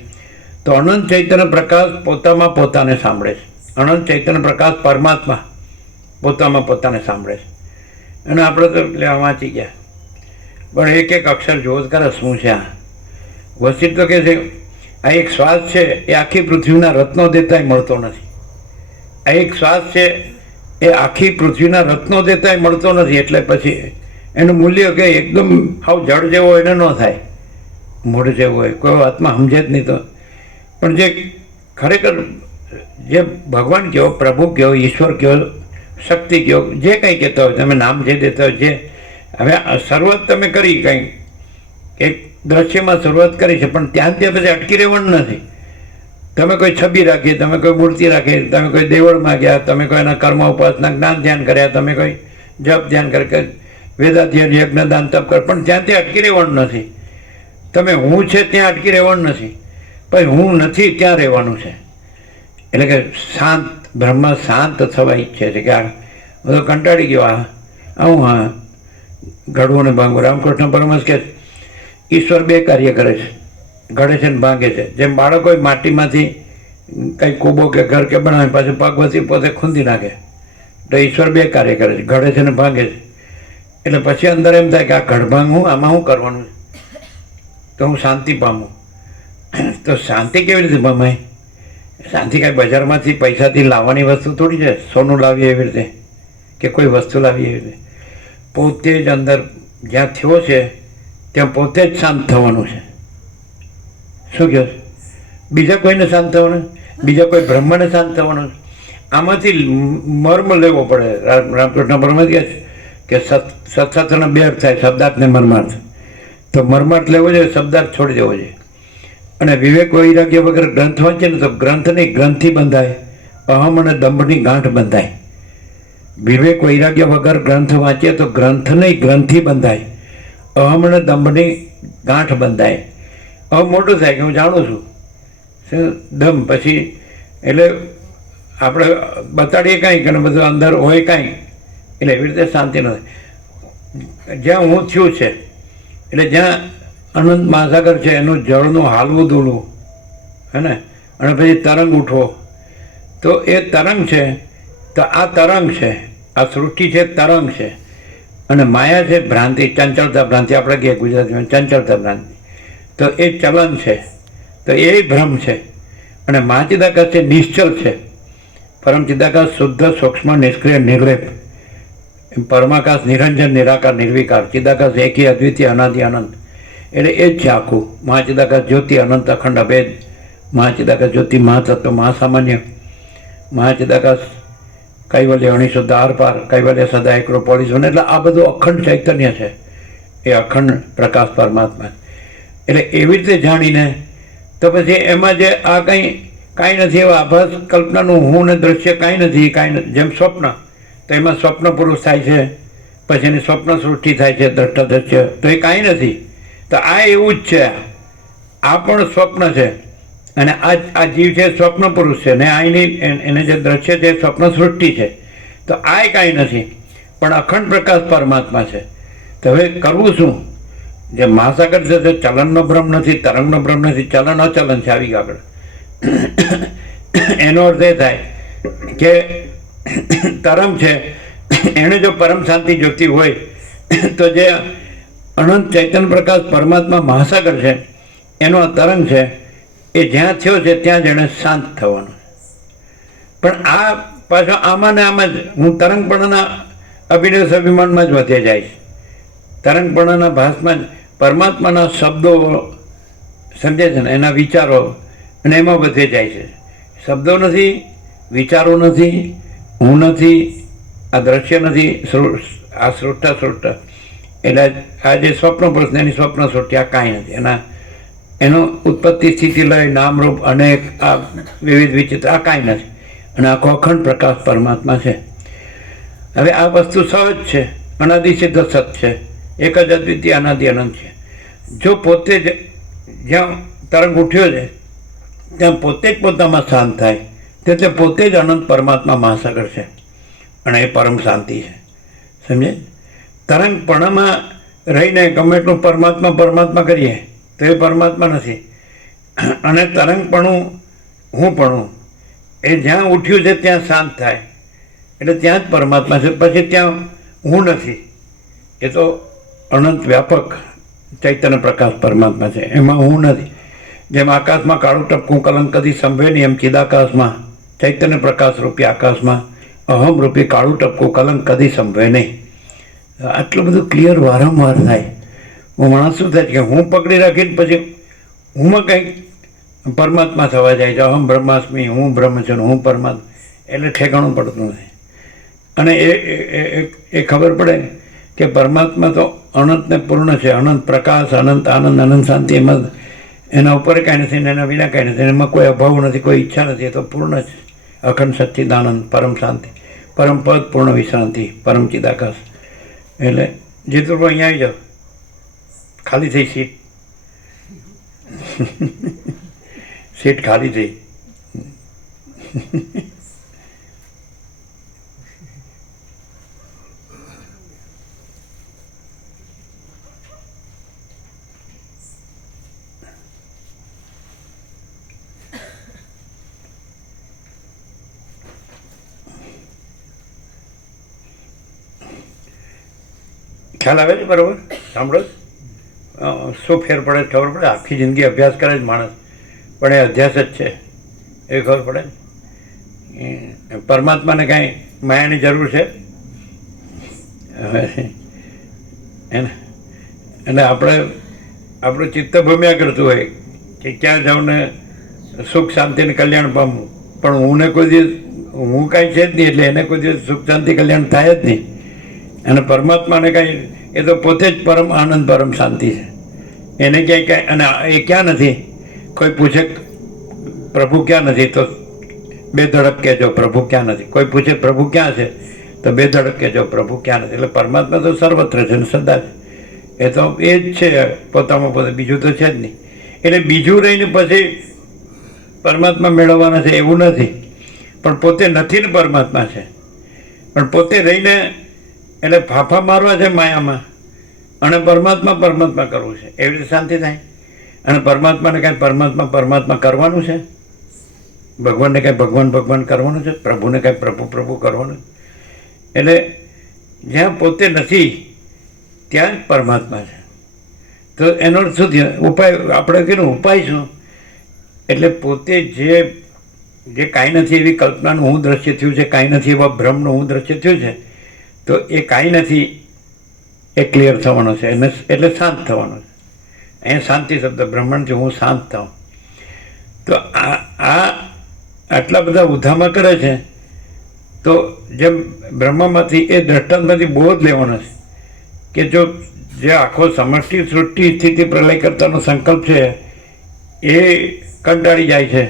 તો અનંત ચૈતન્ય પ્રકાશ પોતામાં પોતાને સાંભળે છે. અનંત ચૈતન્ય પ્રકાશ પરમાત્મા પોતામાં પોતાને સાંભળે છે. અને આપણે તો એટલે વાંચી ગયા, પણ એક અક્ષર જોવો જ કરે શું છે આ. વસિત તો કહે છે આ એક શ્વાસ છે એ આખી પૃથ્વીના રત્નો દેતાય મળતો નથી. આ એક શ્વાસ છે એ આખી પૃથ્વીના રત્નો દેતાય મળતો નથી. એટલે પછી એનું મૂલ્ય કે એકદમ હાવ જળ જેવો એને ન થાય, મૂળ જેવું હોય, કોઈ વાતમાં સમજે જ નહીં. તો પણ જે ખરેખર જે ભગવાન કહો, પ્રભુ કહો, ઈશ્વર કહો, શક્તિ કહો, જે કંઈ કહેતા હોય, તમે નામ જે દેતા હોય, જે હવે શરૂઆત તમે કરી કંઈ એક દ્રશ્યમાં શરૂઆત કરી છે, પણ ત્યાં પછી અટકી રહેવાનું નથી. તમે કોઈ છબી રાખી, તમે કોઈ મૂર્તિ રાખી, તમે કોઈ દેવળમાં ગયા, તમે કોઈ એના કર્મ ઉપાસના જ્ઞાન ધ્યાન કર્યા, તમે કોઈ જપ ધ્યાન કરે, વેદાધ્યયન યજ્ઞ દાન તપ કર, પણ ત્યાંથી અટકી રહેવાનું નથી. તમે હું છે ત્યાં અટકી રહેવાનું નથી, પછી હું નથી ત્યાં રહેવાનું છે. એટલે કે શાંત બ્રહ્મ શાંત થવા ઈચ્છે છે કે આ બધો કંટાળી ગયો, આવું હા ઘડવું ને ભાંગવું. રામકૃષ્ણ પરમહંસ કે ઈશ્વર 2 કાર્ય કરે છે, ઘડે છે ને ભાંગે છે. જેમ બાળકો માટીમાંથી કંઈ કૂબો કે ઘર કે બનાવે, પાછું પગવતી પોતે ખૂંદી નાખે, તો ઈશ્વર 2 કાર્ય કરે છે, ઘડે છે ને ભાંગે છે. એટલે પછી અંદર એમ થાય કે આ ઘડભાંગ હું આમાં શું કરવાનું છે, તો હું શાંતિ પામું. તો શાંતિ કેવી રીતે પામાય? શાંતિ કાંઈ બજારમાંથી પૈસાથી લાવવાની વસ્તુ થોડી છે, સોનું લાવીએ એવી રીતે કે કોઈ વસ્તુ લાવીએ એવી રીતે. પોતે જ અંદર જ્યાં થયો છે ત્યાં પોતે જ શાંત થવાનું છે. શું કહે? બીજા કોઈને શાંત થવાનું, બીજા કોઈ બ્રહ્મને શાંત થવાનું. આમાંથી મર્મ લેવો પડે. રામકૃષ્ણ પરમહંસ કહે છે કે સત્શાસ્ત્રના 2 અર્થ થાય, શબ્દાર્થ ને મર્માર્થ. તો મર્માર્થ લેવો જોઈએ, શબ્દાર્થ છોડી દેવો જોઈએ. અને વિવેક વૈરાગ્ય વગર ગ્રંથ વાંચે ને તો ગ્રંથની ગ્રંથિ બંધાય, અહમ અને દંભની ગાંઠ બંધાય. વિવેક વૈરાગ્ય વગર ગ્રંથ વાંચીએ તો ગ્રંથની ગ્રંથિ બંધાય, અહમ અને દંભની ગાંઠ બંધાય. હવે મોટું થાય કે હું જાણું છું, દમ પછી એટલે આપણે બતાડીએ કાંઈક અને બધું અંદર હોય કાંઈક, એટલે એવી રીતે શાંતિ નથી. જ્યાં હું થયું છે એટલે જ્યાં અનંત મહાસાગર છે એનું જળનું હાલવું દૂલવું હે ને, અને પછી તરંગ ઉઠવો, તો એ તરંગ છે. તો આ તરંગ છે, આ સૃષ્ટિ છે તરંગ છે, અને માયા છે ભ્રાંતિ, ચંચળતા ભ્રાંતિ. આપણે કહીએ ગુજરાતીમાં ચંચળતા ભ્રાંતિ. તો એ ચલન છે, તો એ ભ્રમ છે. અને મહાચિદાકાશ છે નિશ્ચલ છે, પરમ ચિદાકાશ શુદ્ધ સૂક્ષ્મ નિષ્ક્રિય નિર્લેપ, પરમાકાશ નિરંજન નિરાકાર નિર્વિકાર, ચિદાકાશ એકી અદ્વિતીય અનાદિ અનંત. એટલે એ જ છે આખું મહાચિદાકાશ જ્યોતિ અનંત અખંડ અભેદ, મહાચિદાકાશ જ્યોતિ મહાતત્વ મહાસામાન્ય, મહાચિદાકાશ કૈવલ્ય અણિશુદ્ધ આર પાર, કૈવલ્ય સદા એકરો પોલીસ. એટલે આ બધું અખંડ ચૈતન્ય છે, એ અખંડ પ્રકાશ પરમાત્મા. એટલે એવી રીતે જાણીને તો પછી એમાં જે આ કાંઈ નથી, એવા આભાસ કલ્પનાનું હું ને દ્રશ્ય કાંઈ નથી, કાંઈ નથી. જેમ સ્વપ્ન, તો એમાં સ્વપ્ન પુરુષ થાય છે, પછી એની સ્વપ્ન સૃષ્ટિ થાય છે, દ્રષ્ટા દ્રશ્ય, તો એ કાંઈ નથી. તો આ એવું જ છે, આ પણ સ્વપ્ન છે અને આ જીવ છે સ્વપ્ન પુરુષ છે ને અહીંની એને જે દ્રશ્ય છે એ સ્વપ્ન સૃષ્ટિ છે. તો આ કાંઈ નથી, પણ અખંડ પ્રકાશ પરમાત્મા છે. તો હવે કરવું શું? જે મહાસાગર છે તે ચલનનો ભ્રમ નથી, તરંગનો ભ્રમ નથી, ચલન અચલન છે. આવી આગળ એનો અર્થ એ થાય કે તરંગ છે એણે જો પરમ શાંતિ જોતી હોય તો જે અનંત ચૈતન્ય પ્રકાશ પરમાત્મા મહાસાગર છે એનો આ તરંગ છે એ જ્યાં થયો છે ત્યાં જ એણે શાંત થવાનું. પણ આ પાછો આમાં ને આમાં જ હું તરંગપણાના અભિનય સ્વાભિમાનમાં જ વધે જાય છે. તરંગપણાના ભાસમાં જ પરમાત્માના શબ્દો સમજે છે ને, એના વિચારો, અને એમાં વધે જાય છે. શબ્દો નથી, વિચારો નથી, હું નથી, આ દ્રશ્ય નથી, આ સૃષ્ટા એટલે આ જે સ્વપ્ન પુરુષ એની સ્વપ્ન સૃષ્ટિ આ કાંઈ નથી. એનો ઉત્પત્તિ સ્થિતિ લય નામરૂપ અનેક આ વિવિધ વિચિત્ર આ કાંઈ નથી. અને આખો અખંડ પ્રકાશ પરમાત્મા છે. હવે આ વસ્તુ સહજ છે, અનાદિ સિદ્ધ સત છે, એક જ અદ્વિતીય અનાદિ અનંત છે. જો પોતે જ જ્યાં તરંગ ઉઠ્યો છે ત્યાં પોતે જ પોતામાં શાંત થાય તે પોતે જ અનંત પરમાત્મા મહાસાગર છે અને એ પરમ શાંતિ છે. સમજે? તરંગપણામાં રહીને ગમે એટલું પરમાત્મા કરીએ તો એ પરમાત્મા નથી. અને તરંગપણું હુંપણું એ જ્યાં ઉઠ્યું છે ત્યાં શાંત થાય એટલે ત્યાં જ પરમાત્મા છે. પછી ત્યાં હું નથી. એ તો અનંત વ્યાપક ચૈતન્ય પ્રકાશ પરમાત્મા છે, એમાં હું નથી. જેમ આકાશમાં કાળું ટપકું કલંક કદી સંભવે નહીં, એમ ચિદાકાશમાં ચૈતન્ય પ્રકાશ રૂપી આકાશમાં અહમ રૂપી કાળું ટપકું કલંક કદી સંભવે નહીં. આટલું બધું ક્લિયર વારંવાર થાય. હું માણસ શું થાય કે હું પકડી રાખીને પછી હુંમાં કંઈક પરમાત્મા થવા જાય છે. અહમ બ્રહ્માસ્મિ, હું બ્રહ્મ છું, હું પરમાત્મા, એટલે ઠેકાણું પડતું નથી. અને એ ખબર પડે કે પરમાત્મા તો અનંત ને પૂર્ણ છે, અનંત પ્રકાશ, અનંત આનંદ, અનંત શાંતિ. એમાં એના ઉપર કાંઈ નથી ને એના વિના કાંઈ નથી. એમાં કોઈ અભાવ નથી, કોઈ ઈચ્છા નથી. એ તો પૂર્ણ છે, અખંડ સચ્ચિદાનંદ, પરમ શાંતિ, પરમ પદ, પૂર્ણ વિશ્રાંતિ, પરમ ચિદાકાશ. એટલે જેટલું અહીંયા આવી જાઓ, ખાલી થઈ સીટ સીટ ખાલી થઈ. ખ્યાલ આવે છે? બરાબર સાંભળો. શું ફેર પડે ખબર પડે. આખી જિંદગી અભ્યાસ કરે જ માણસ, પણ એ અધ્યાસ જ છે એ ખબર પડે. પરમાત્માને કાંઈ માયાની જરૂર છે એને? એટલે આપણું ચિત્ત ભમ્યા કરતું હોય કે ક્યાં જાઉં ને સુખ શાંતિને કલ્યાણ પામવું, પણ હું કોઈ દિવસ હું કાંઈ છે જ નહીં, એટલે એને કોઈ દિવસ સુખ શાંતિ કલ્યાણ થાય જ નહીં. અને પરમાત્માને કાંઈ, એ તો પોતે જ પરમ આનંદ, પરમ શાંતિ છે. એને ક્યાંય અને એ ક્યાં નથી. કોઈ પૂછે પ્રભુ ક્યાં નથી તો બે ધડક કહેજો પ્રભુ ક્યાં નથી. કોઈ પૂછે પ્રભુ ક્યાં છે તો બે ધડક કહેજો પ્રભુ ક્યાં નથી. એટલે પરમાત્મા તો સર્વત્ર છે ને સદા છે. એ તો એ જ છે પોતામાં પોતે, બીજું તો છે જ નહીં. એટલે બીજું રહીને પછી પરમાત્મા મેળવવાના છે એવું નથી. પણ પોતે નથી ને પરમાત્મા છે. પણ પોતે રહીને એટલે ફાફા મારવા છે માયામાં અને પરમાત્મા કરવું છે. એવી રીતે શાંતિ થાય. અને પરમાત્માને કાંઈ પરમાત્મા કરવાનું છે, ભગવાનને કાંઈ ભગવાન કરવાનું છે, પ્રભુને કાંઈ પ્રભુ કરવાનું. એટલે જ્યાં પોતે નથી ત્યાં જ પરમાત્મા છે. તો એનો અર્થ શું થયો? ઉપાય આપણે કીધું ઉપાય શું? એટલે પોતે જે કાંઈ નથી એવી કલ્પનાનું હું દ્રશ્ય થયું છે, કાંઈ નથી એવા ભ્રમનું હું દ્રશ્ય થયું છે, તો એ કાંઈ નથી એ ક્લિયર થવાનો છે. એને એટલે શાંત થવાનો છે. અહીંયા શાંતિ શબ્દ બ્રહ્માંડથી હું શાંત થાઉં. તો આટલા બધા ઉધામાં કરે છે. તો જેમ બ્રહ્મામાંથી એ દ્રષ્ટાંતમાંથી બોધ લેવાનો છે કે જો જે આખો સમષ્ટિ સૃષ્ટિ સ્થિતિ પ્રલય કરતાનો સંકલ્પ છે એ કંટાળી જાય છે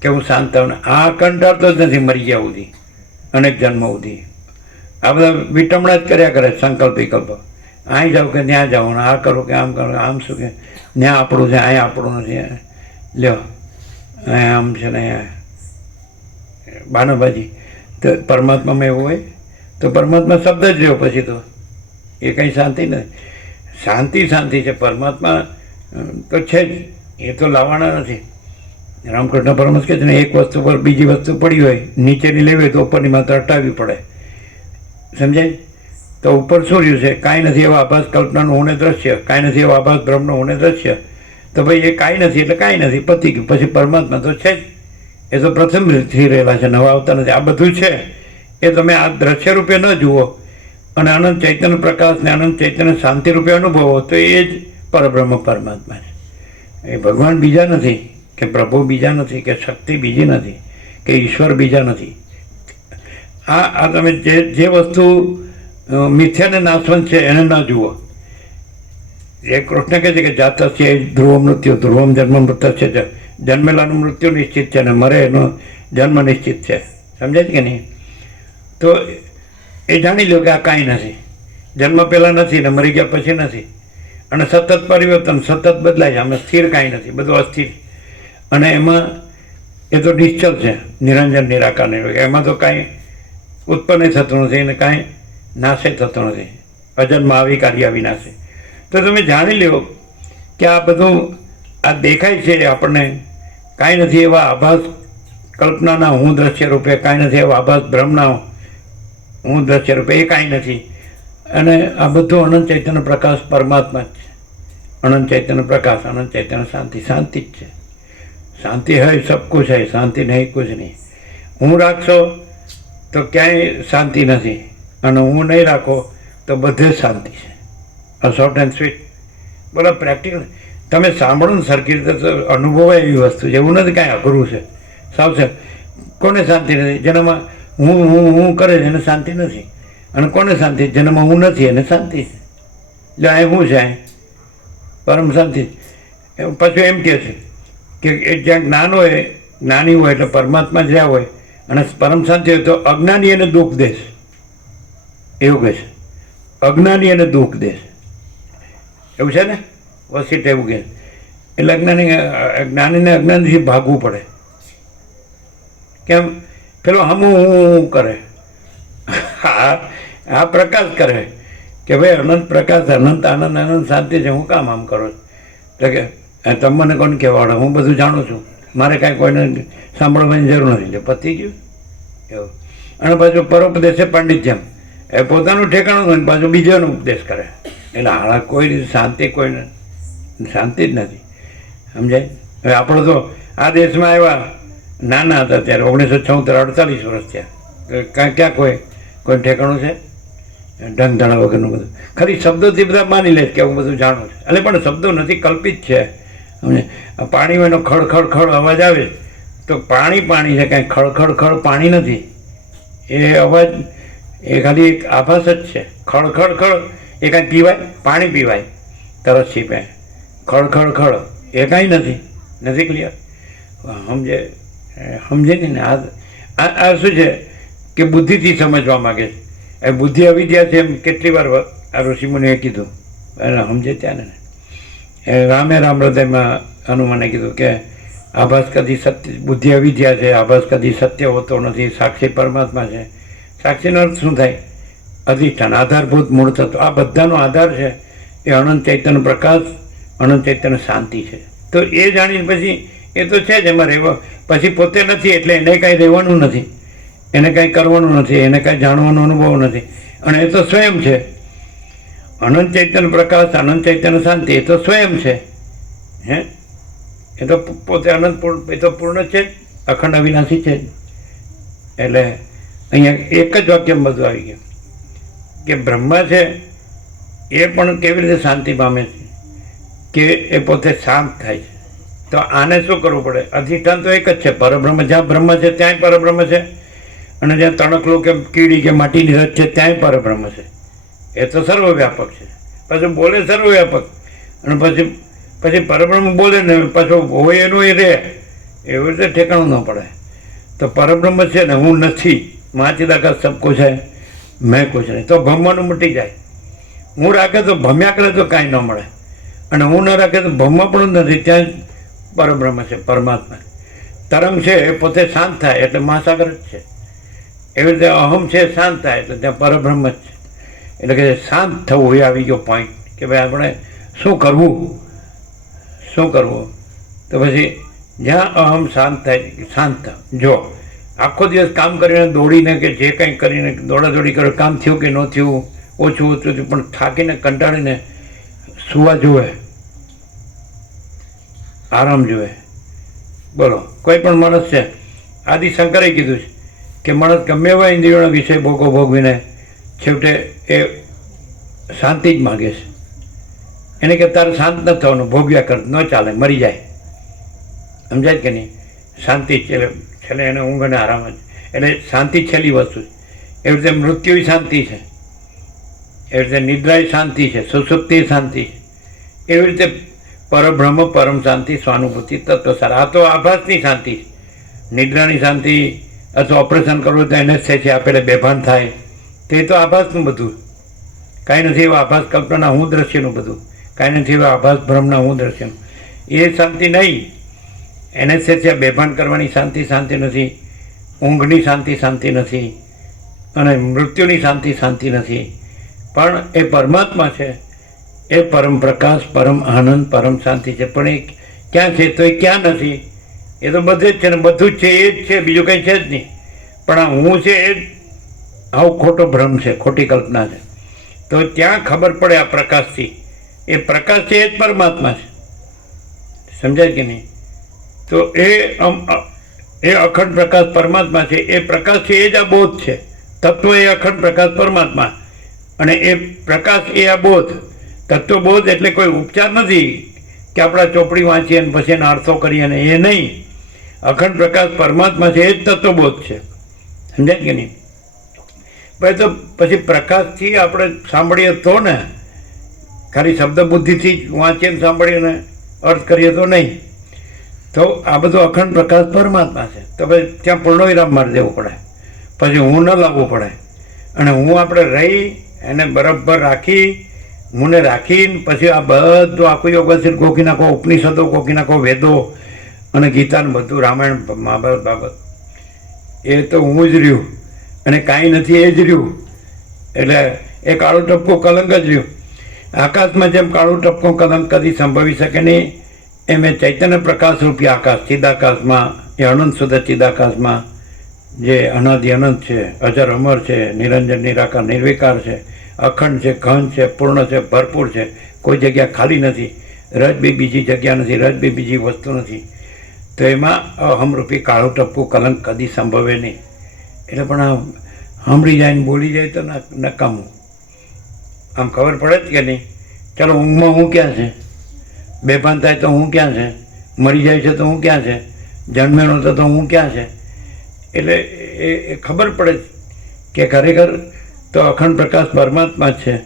કે હું શાંત થાઉં. આ કંટાળતો જ નથી મરી ગયા સુધી, અનેક જન્મ સુધી. આ બધા વિટમણા જ કર્યા કરે સંકલ્પ વિકલ્પ. અહીં જાઓ કે ત્યાં જાઓ ને આ કરો કે આમ કરો, આમ શું કે ત્યાં આપણું છે, અહીં આપણું નથી, લ્યો આમ છે ને બાનાબાજી. તો પરમાત્મામાં એવું હોય તો પરમાત્મા શબ્દ જ રહ્યો પછી તો એ કંઈ શાંતિ નથી. શાંતિ છે. પરમાત્મા તો છે જ, એ તો લાવવાના નથી. રામકૃષ્ણ પરમહંસ કહે છે ને, એક વસ્તુ પર બીજી વસ્તુ પડી હોય, નીચેની લેવી હોય તો ઉપરની માત્ર હટાવવી પડે. સમજાય? તો ઉપર શું રહ્યું છે? કાંઈ નથી એવા આભાસ કલ્પનાનું હું ને દ્રશ્ય, કાંઈ નથી એવા આભાસ બ્રહ્મનું હું ને દ્રશ્ય. તો ભાઈ એ કાંઈ નથી એટલે કાંઈ નથી, પતી ગયું. પછી પરમાત્મા તો છે જ, એ તો પ્રથમથી રહેલા છે, નવા આવતા નથી. આ બધું છે એ તમે આ દ્રશ્ય રૂપે ન જુઓ અને અનંત ચૈતન્ય પ્રકાશ ને અનંત ચૈતન્ય શાંતિ રૂપે અનુભવો તો એ જ પરબ્રહ્મ પરમાત્મા છે. એ ભગવાન બીજા નથી, કે પ્રભુ બીજા નથી, કે શક્તિ બીજી નથી, કે ઈશ્વર બીજા નથી. આ તમે જે વસ્તુ મિથ્યાને નાશવંત છે એને ન જુઓ. એ કૃષ્ણ કહે છે કે જાતસ્ય ધ્રુવ મૃત્યુ, ધ્રુવમ જન્મ મૃત્યુ છે. જન્મેલાનું મૃત્યુ નિશ્ચિત છે અને મરે એનો જન્મ નિશ્ચિત છે. સમજાય કે નહીં? તો એ જાણી લો કે આ કાંઈ નથી, જન્મ પહેલાં નથી ને મરી ગયા પછી નથી. અને સતત પરિવર્તન, સતત બદલાય છે. આમાં સ્થિર કાંઈ નથી, બધું અસ્થિર. અને એમાં એ તો નિશ્ચલ છે, નિરંજન નિરાકાર નિર્વિકાર. એમાં તો કાંઈ ઉત્પન્ન થતું નથી અને કાંઈ નાશે થતો નથી. અજન્મ અવિકાર્ય વિનાશે. તો તમે જાણી લો કે આ બધું આ દેખાય છે આપણને, કાંઈ નથી એવા આભાસ કલ્પનાના હું દ્રશ્ય રૂપે, કાંઈ નથી એવા આભાસ બ્રહ્મના હું દ્રશ્ય રૂપે, એ કાંઈ નથી. અને આ બધું અનંત ચૈતન્ય પ્રકાશ પરમાત્મા જ છે. અનંત ચૈતન્ય પ્રકાશ, અનંત ચૈતન્ય શાંતિ, શાંતિ જ છે. શાંતિ હોય સબ કુછ है, શાંતિ નહીં કુછ નહીં. હું રાખશો તો ક્યાંય શાંતિ નથી અને હું નહીં રાખો તો બધે શાંતિ છે. આ શોર્ટ એન્ડ સ્વીટ. બોલો પ્રેક્ટિકલ તમે સાંભળો ને સરખી રીતે તો અનુભવાય એવી વસ્તુ છે. એવું નથી કાંઈ અઘરું છે. સાવ છે. કોને શાંતિ નથી? જેનામાં હું કરે છે એને શાંતિ નથી. અને કોને શાંતિ? જેનામાં હું નથી એને શાંતિ છે. એટલે અહીં શું છે? અહીં પરમ શાંતિ. પાછું એમ કહે છે કે જ્યાં જ્ઞાન હોય, જ્ઞાની હોય એટલે પરમાત્મા જ્યાં હોય અને પરમ શાંતિ હોય તો અજ્ઞાની એને દુઃખ દેશ. એવું કહે છે, અજ્ઞાની એને દુઃખ દેશ. એવું છે ને વસીટ એવું કહે. એટલે જ્ઞાનીને અજ્ઞાનીથી ભાગવું પડે. કેમ? પેલો હું કરે, આ પ્રકાશ કરે કે ભાઈ અનંત પ્રકાશ, અનંત આનંદ, આનંદ શાંતિ છે, હું કામ આમ કરો? એટલે કે તમે મને કોણ કહેવાડો? હું બધું જાણું છું, મારે કાંઈ કોઈને સાંભળવાની જરૂર નથી. એટલે પતી ગયું એવું. અને પાછું પરોપદેશ છે પાંડિત્યમ, એ પોતાનું ઠેકાણું હોય ને પાછું બીજાનો ઉપદેશ કરે. એટલે હાળા કોઈ રીતે શાંતિ, કોઈને શાંતિ જ નથી. સમજાય? હવે આપણે તો આ દેશમાં આવ્યા નાના હતા ત્યારે 1976, 48 વર્ષ થયા. ક્યાં કોઈ ઠેકાણું છે? ઢંગધણા વગરનું બધું. ખરી શબ્દોથી બધા માની લે કે હું બધું જાણું છું. એટલે પણ શબ્દો નથી, કલ્પિત છે. સમજે? પાણીમાં એનો ખડ અવાજ આવે તો પાણી છે, કાંઈ ખડ પાણી નથી. એ અવાજ એ ખાલી એક આભાસ જ છે. ખડ એ કાંઈ પીવાય? પાણી પીવાય, તરસ છીપે. ખડ એ કાંઈ નથી ક્લિયર? સમજે નહીં ને? આ શું છે કે બુદ્ધિથી સમજવા માગે છે. એ બુદ્ધિ અવિદ્યા છે એમ કેટલી વાર આ ઋષિમુનિએ કીધું. સમજે ત્યાં ને રામે રામ હૃદયમાં હનુમાને કીધું કે આભાસ કદી સત્ય, બુદ્ધિ અવિદ્યા છે, આભાસ કદી સત્ય હોતો નથી, સાક્ષી પરમાત્મા છે. સાક્ષીનો અર્થ શું થાય? અધિષ્ઠાન, આધારભૂત મૂળ તત્વ. આ બધાનો આધાર છે એ અનંત ચૈતન્ય પ્રકાશ, અનંત ચૈતન્ય શાંતિ છે. તો એ જાણીને પછી એ તો છે જ એમાં રહેવા. પછી પોતે નથી એટલે એને કાંઈ રહેવાનું નથી, એને કાંઈ કરવાનું નથી, એને કાંઈ જાણવાનો અનુભવ નથી. અને એ તો સ્વયં છે. અનંત ચૈતન્ય પ્રકાશ, અનંત ચૈતન્ય શાંતિ, એ તો સ્વયં છે. હે? એ તો પોતે અનંત પૂર્ણ, એ તો પૂર્ણ છે જ, અખંડ અવિનાશી છે જ. એટલે અહીંયા એક જ વાક્યમાં બધું આવી ગયું કે બ્રહ્મા છે એ પણ કેવી રીતે શાંતિ પામે છે કે એ પોતે શાંત થાય છે. તો આને શું કરવું પડે? અધિષ્ઠાન તો એક જ છે, પરબ્રહ્મ. જ્યાં બ્રહ્મ છે ત્યાંય પરબ્રહ્મ છે, અને જ્યાં તણકલું કે કીડી કે માટીની રચ છે ત્યાંય પરબ્રહ્મ છે. એ તો સર્વવ્યાપક છે. પછી બોલે સર્વવ્યાપક, અને પછી પરબ્રહ્મ બોલે ને પાછું હોય એનું એ રહે. એવી રીતે ઠેકાણું ન પડે. તો પરબ્રહ્મ છે ને હું નથી, માચિદાકાશ સબ કુછ છે, મેં કુછ નહીં. તો ભમવાનું મટી જાય. હું રાખે તો ભમ્યા કરે તો કાંઈ ન મળે, અને હું ન રાખે તો ભમવા પણ નથી. ત્યાં પરબ્રહ્મ છે, પરમાત્મા. તરંગ છે એ પોતે શાંત થાય એટલે મહાસાગર જ છે. એવી રીતે અહમ છે શાંત થાય એટલે ત્યાં પરબ્રહ્મ જ છે. એટલે કે શાંત થવું એ આવી ગયો પોઈન્ટ કે ભાઈ આપણે શું કરવું. તો પછી જ્યાં અહમ શાંત થાય, શાંત થાવ. જો આખો દિવસ કામ કરીને દોડીને કે જે કંઈ કરીને દોડાદોડી કરે, કામ થયું કે ન થયું, ઓછું થયું, પણ થાકીને કંટાળીને સુવા જોવે, આરામ જોવે. બોલો, કોઈ પણ માણસ છે, આદિ શંકરે કીધું છે કે માણસ ગમે એવા ઇન્દ્રિયોના વિષય ભોગવીને છેવટે એ શાંતિ જ માગે છે. એને કે તારે શાંત ન થવાનું, ભોગવ્યા કર, ન ચાલે, મરી જાય. સમજાય કે નહીં? શાંતિ છેલ્લે એને ઊંઘ અને આરામ જ. એટલે શાંતિ છેલ્લી વસ્તુ છે. એવી રીતે મૃત્યુ શાંતિ છે, એવી રીતે નિદ્રા શાંતિ છે, સુસુપ્તિ શાંતિ છે. એવી રીતે પરબ્રહ્મ, પરમ શાંતિ, સ્વાનુભૂતિ, તત્વસાર. આ તો આભાસની શાંતિ છે. નિદ્રાની શાંતિ અથવા ઓપરેશન કરવું તો એને જ થાય છે, આપણે બેભાન થાય, તે તો આભાસનું બધું. કાંઈ નથી એવા આભાસ કલ્પના, હું દ્રશ્યનું બધું. કાંઈ નથી એવા આભાસ ભ્રમના, હું દ્રશ્યનું. એ શાંતિ નહીં. એને જ છે બેભાન કરવાની શાંતિ, શાંતિ નથી. ઊંઘની શાંતિ, શાંતિ નથી. અને મૃત્યુની શાંતિ, શાંતિ નથી. પણ એ પરમાત્મા છે, એ પરમ પ્રકાશ, પરમ આનંદ, પરમ શાંતિ છે. પણ એ ક્યાં છે? તો એ ક્યાં નથી. એ તો બધે જ છે ને, બધું જ છે, એ જ છે, બીજું કંઈ છે જ નહીં. પણ આ હું છે એ આવો ખોટો ભ્રમ છે, ખોટી કલ્પના છે. તો ત્યાં ખબર પડે આ પ્રકાશથી. એ પ્રકાશ છે એ જ પરમાત્મા છે. સમજાય કે નહીં? તો એ અખંડ પ્રકાશ પરમાત્મા છે. એ પ્રકાશ છે એ જ આ બોધ છે. તત્વ એ અખંડ પ્રકાશ પરમાત્મા, અને એ પ્રકાશ એ આ બોધ. તત્વબોધ એટલે કોઈ ઉપચાર નથી કે આપણા ચોપડી વાંચીએ અને પછી એનો અર્થો કરીએ ને, એ નહીં. અખંડ પ્રકાશ પરમાત્મા છે એ જ તત્વબોધ છે. સમજાય કે નહીં? ભાઈ તો પછી પ્રકાશથી આપણે સાંભળીએ તો ને, ખાલી શબ્દ બુદ્ધિથી જ વાંચીએ ને સાંભળીએ ને અર્થ કરીએ તો નહીં. તો આ બધું અખંડ પ્રકાશ પરમાત્મા છે. તો ભાઈ ત્યાં પૂર્ણવિરામ મારી દેવું પડે, પછી હું ન લાવવું પડે. અને હું આપણે રહી એને બરાબર રાખી, હુંને રાખીને પછી આ બધું આખું યોગશીલ ગોખી નાખો, ઉપનિષદો ગોખી નાખો, વેદો અને ગીતાનું બધું, રામાયણ, મહાભારત બાબત, એ તો હું જ રહ્યું અને કાંઈ નથી એ જ રહ્યું. એટલે એ કાળું ટપકું કલંક જ રહ્યું. આકાશમાં જેમ કાળું ટપકું કલંક કદી સંભવી શકે નહીં, એમ એ ચૈતન્ય પ્રકાશ રૂપી આકાશ, ચિદાકાશમાં, એ અનંત શુદ્ધ ચિદાકાશમાં જે અનાદિ અનંત છે, અજર અમર છે, નિરંજન નિરાકાર નિર્વિકાર છે, અખંડ છે, ઘન છે, પૂર્ણ છે, ભરપૂર છે, કોઈ જગ્યા ખાલી નથી, રજ બી બીજી જગ્યા નથી, રજ બી બીજી વસ્તુ નથી. તો એમાં અહમરૂપી કાળું ટપકું કલંક કદી સંભવે નહીં. એટલે પણ આ સાંભળી જાય ને બોલી જાય તો નકામું. આમ ખબર પડે જ કે નહીં? ચાલો, ઊંઘમાં હું ક્યાં છે? બેભાન થાય તો હું ક્યાં છે? મરી જાય છે તો હું ક્યાં છે? જન્મેલો તો હું ક્યાં છે? એટલે એ ખબર પડે કે ખરેખર તો અખંડ પ્રકાશ પરમાત્મા જ છે.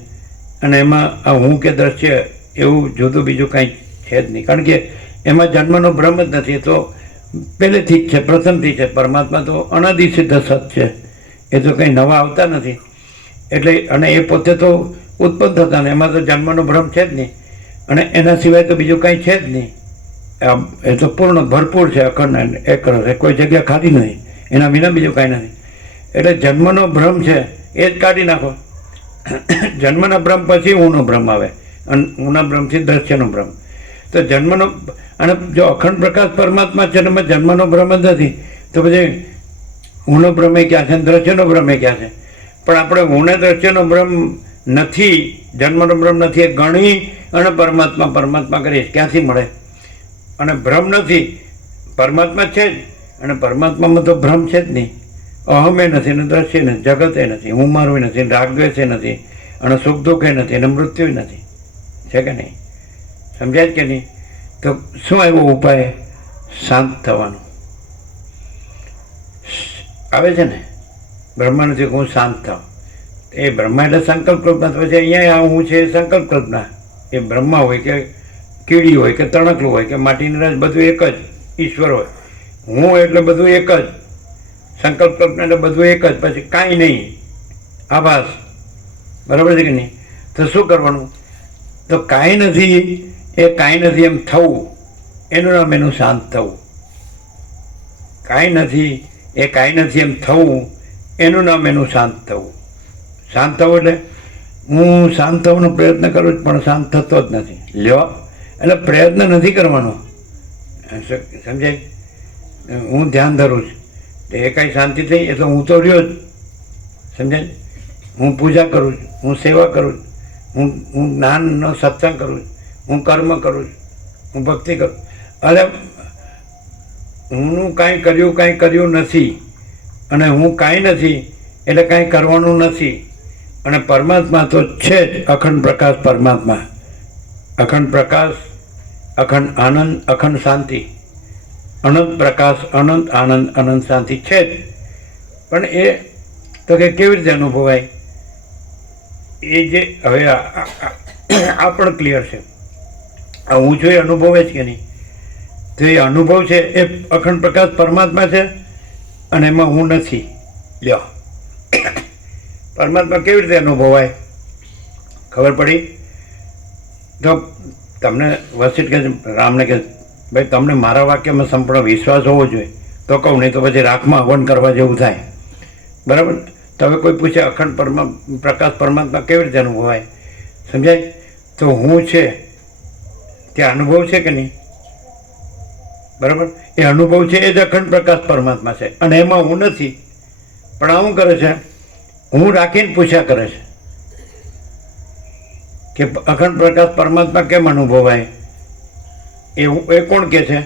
અને એમાં આ હું કે દ્રશ્ય એવું જુદું બીજું કાંઈ છે જ નહીં. કારણ કે એમાં જન્મનો ભ્રમ જ નથી. એ તો પહેલેથી જ છે, પ્રથમથી છે. પરમાત્મા તો અનાદિ સિદ્ધ સત છે. એ તો કંઈ નવા આવતા નથી. એટલે અને એ પોતે તો ઉત્પન્ન થતા ને, એમાં તો જન્મનો ભ્રમ છે જ નહીં. અને એના સિવાય તો બીજું કંઈ છે જ નહીં. એ તો પૂર્ણ ભરપૂર છે, અખંડ એક છે, કોઈ જગ્યા ખાલી નથી. એના વિના બીજું કાંઈ નથી. એટલે જન્મનો ભ્રમ છે એ જ કાઢી નાખો. જન્મના ભ્રમ પછી ઊંનો ભ્રમ આવે, અને ઊંના ભ્રમથી દ્રશ્યનો ભ્રમ. તો જન્મનો, અને જો અખંડ પ્રકાશ પરમાત્મા છે એમાં જન્મનો ભ્રમ જ નથી, તો પછી ઊંનો ભ્રમ એ ક્યાં છે, દ્રશ્યનો ભ્રમ એ ક્યાં છે? પણ આપણે ઊંને દ્રશ્યનો ભ્રમ નથી, જન્મનો ભ્રમ નથી, એ ગણી અને પરમાત્મા પરમાત્મા કરીએ, ક્યાંથી મળે? અને ભ્રમ નથી, પરમાત્મા છે જ, અને પરમાત્મામાં તો ભ્રમ છે જ નહીં. અહમે નથી ને દ્રશ્ય નથી, જગત એ નથી, હું મારું નથી, રાગદ્વેષ એ નથી, અને સુખ દુઃખ એ નથી, અને મૃત્યુ નથી. છે કે નહીં? સમજાય કે નહીં? તો શું આવ્યો ઉપાય? શાંત થવાનો આવે છે ને. બ્રહ્મા નથી હું શાંત થાવ. એ બ્રહ્મા એટલે સંકલ્પ કલ્પના. પછી અહીંયા હું છે એ સંકલ્પ કલ્પના. એ બ્રહ્મા હોય કે કીડી હોય કે તણકલું હોય કે માટીની રસ, બધું એક જ ઈશ્વર હોય. હું એટલે બધું એક જ, સંકલ્પ કલ્પના એટલે બધું એક જ, પછી કાંઈ નહીં, આભાસ. બરાબર છે કે નહીં? તો શું કરવાનું? તો કાંઈ નથી, એ કાંઈ નથી એમ થવું. એનું નામ એનું શાંત થવું. કાંઈ નથી એ કાંઈ નથી એમ થવું એનું નામ એનું શાંત થવું. શાંત થવું એટલે હું શાંત થવાનો પ્રયત્ન કરું છું પણ શાંત થતો જ નથી. લ્યો, એટલે પ્રયત્ન નથી કરવાનો. સમજાય? હું ધ્યાન ધરું છું તો એ કાંઈ શાંતિ થઈ એટલે હું તો રહ્યો જ. સમજાય? હું પૂજા કરું છું, હું સેવા કરું છું, હું જ્ઞાનનો સત્સંગ કરું છું, હું કર્મ કરું છું, હું ભક્તિ કરું. એટલે હું કાંઈ કર્યું નથી અને હું કાંઈ નથી એટલે કાંઈ કરવાનું નથી. અને પરમાત્મા તો છે જ, અખંડ પ્રકાશ પરમાત્મા, અખંડ પ્રકાશ, અખંડ આનંદ, અખંડ શાંતિ, અનંત પ્રકાશ, અનંત આનંદ, અનંત શાંતિ છે જ. પણ એ તો કે કેવી રીતે અનુભવાય? એ જે હવે આ પણ ક્લિયર છે. આ હું છું એ અનુભવે છે કે નહીં? તો એ અનુભવ છે એ અખંડ પ્રકાશ પરમાત્મા છે અને એમાં હું નથી. લ્યો, પરમાત્મા કેવી રીતે અનુભવાય? ખબર પડી? તો તમને વસિષ્ઠ કહે છે, રામને કહે ભાઈ તમને મારા વાક્યમાં સંપૂર્ણ વિશ્વાસ હોવો જોઈએ તો કહું, નહીં તો પછી રાખમાં હવન કરવા જેવું થાય. બરાબર? તો હવે કોઈ પૂછે અખંડ પ્રકાશ પરમાત્મા કેવી રીતે અનુભવાય? સમજાય? તો હું છે ત્યાં અનુભવ છે કે નહીં? બરાબર? એ અનુભવ છે એ જ અખંડ પ્રકાશ પરમાત્મા છે અને એમાં હું નથી. પણ આ શું કરે છે? હું રાખીને પૂછ્યા કરે છે કે અખંડ પ્રકાશ પરમાત્મા કેમ અનુભવાય? એ કોણ કહે છે?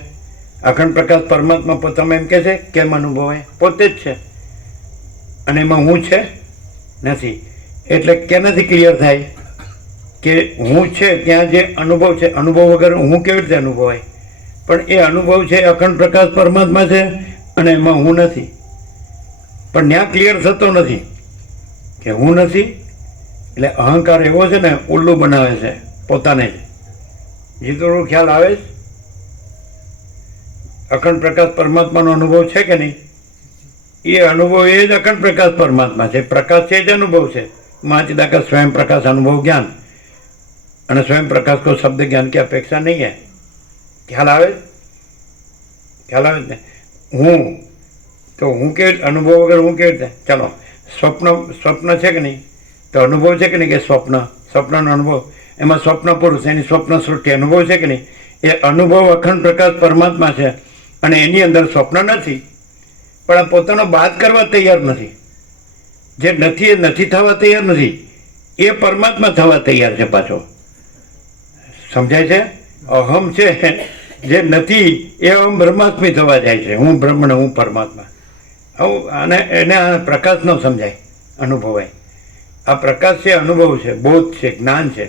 અખંડ પ્રકાશ પરમાત્મા પોતામાં એમ કહે છે કેમ અનુભવાય? પોતે જ છે અને એમાં હું છે નથી. એટલે કેનાથી ક્લિયર થાય કે હું છે ત્યાં જે અનુભવ છે, અનુભવ વગર હું કેવી રીતે અનુભવાય? પણ એ અનુભવ છે અખંડ પ્રકાશ પરમાત્મા છે અને એમાં હું નથી. પણ ત્યાં ક્લિયર થતો નથી કે હું નથી. એટલે અહંકાર એવો છે ને, ઉલ્લુ બનાવે છે પોતાને જ. જે થોડું ખ્યાલ આવે છે? અખંડ પ્રકાશ પરમાત્માનો અનુભવ છે કે નહીં? એ અનુભવ એ જ અખંડ પ્રકાશ પરમાત્મા છે. પ્રકાશ છે જ અનુભવ છે. माचिदा का स्वयं प्रकाश अनुभव ज्ञान અને સ્વયં પ્રકાશ કો શબ્દ જ્ઞાન की अपेक्षा नहीं है. ખ્યાલ આવે ને? હું તો હું કે અનુભવ વગર હું કેવી રીતે? ચાલો, સ્વપ્ન છે કે નહીં? તો અનુભવ છે કે નહીં કે સ્વપ્નનો અનુભવ? એમાં સ્વપ્ન પુરુષ, એની સ્વપ્ન સૃષ્ટિ અનુભવ છે કે નહીં? એ અનુભવ અખંડ પ્રકાશ પરમાત્મા છે અને એની અંદર સ્વપ્ન નથી. પણ આ પોતાનો બાદ કરવા તૈયાર નથી. જે નથી એ નથી થવા તૈયાર નથી, એ પરમાત્મા થવા તૈયાર છે પાછો. સમજાય છે? અહમ છે જે નથી એ અહમ બ્રહ્માસ્મી થવા જાય છે. હું બ્રહ્મ ને હું પરમાત્મા. આવું અને એને આ પ્રકાશ ન સમજાય, અનુભવાય. આ પ્રકાશ છે, અનુભવ છે, બોધ છે, જ્ઞાન છે.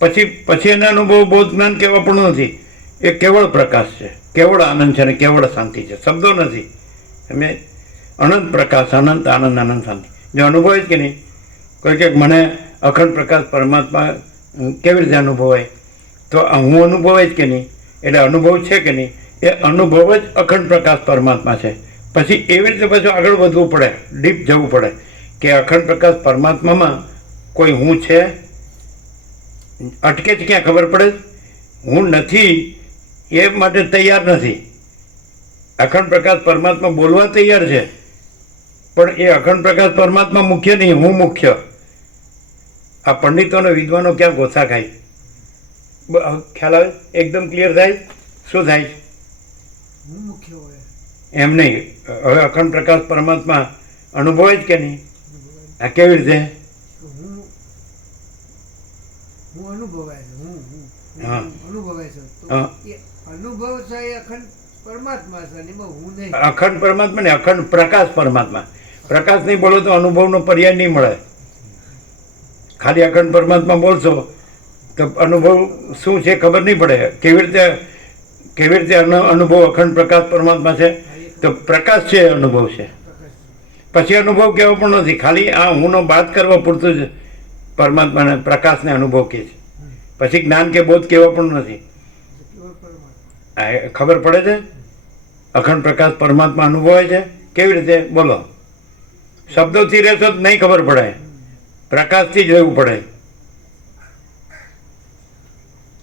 પછી એના અનુભવ બોધ જ્ઞાન કહેવા પણ નથી. એ કેવળ પ્રકાશ છે, કેવળ આનંદ છે અને કેવળ શાંતિ છે. શબ્દો નથી. તમે અનંત પ્રકાશ, અનંત આનંદ, અનંત શાંતિ જો અનુભવાય કે નહીં? કોઈ કે મને અખંડ પ્રકાશ પરમાત્મા કેવી રીતે અનુભવાય? તો હું અનુભવાય જ કે નહીં? એટલે અનુભવ છે કે નહીં? એ અનુભવ જ અખંડ પ્રકાશ પરમાત્મા છે. પછી એવી રીતે પાછું આગળ વધવું પડે, ડીપ જવું પડે કે અખંડ પ્રકાશ પરમાત્મામાં કોઈ હું છે? અટકે જ ક્યાં ખબર પડે? હું નથી એ માટે તૈયાર નથી. અખંડ પ્રકાશ પરમાત્મા બોલવા તૈયાર છે પણ એ અખંડ પ્રકાશ પરમાત્મા મુખ્ય નહીં, હું મુખ્ય. આ પંડિતો અને વિદ્વાનો ક્યાં ગોથા ખાય? ખ્યાલ આવે? એકદમ ક્લિયર થાય? શું થાય? એમ નહીં. હવે અખંડ પ્રકાશ પરમાત્મા અનુભવાય જ કે નહીં? આ કેવી રીતે? અખંડ પરમાત્મા ને અખંડ પ્રકાશ પરમાત્મા. પ્રકાશ નહીં બોલો તો અનુભવનો પર્યાય નહીં મળે. ખાલી અખંડ પરમાત્મા બોલશો તો અનુભવ શું છે ખબર નહીં પડે. કેવી રીતે અનુભવ અખંડ પ્રકાશ પરમાત્મા છે? તો પ્રકાશ છે, અનુભવ છે. પછી અનુભવ કહેવો પણ નથી. ખાલી આ હુંનો બાદ કરવા પૂરતું જ પરમાત્માને પ્રકાશને અનુભવ કહે છે. પછી જ્ઞાન કે બોધ કહેવો પણ નથી. ખબર પડે છે? અખંડ પ્રકાશ પરમાત્મા અનુભવાય છે કેવી રીતે? બોલો. શબ્દોથી રહેશો તો નહીં ખબર પડે, પ્રકાશથી જ રહેવું પડે.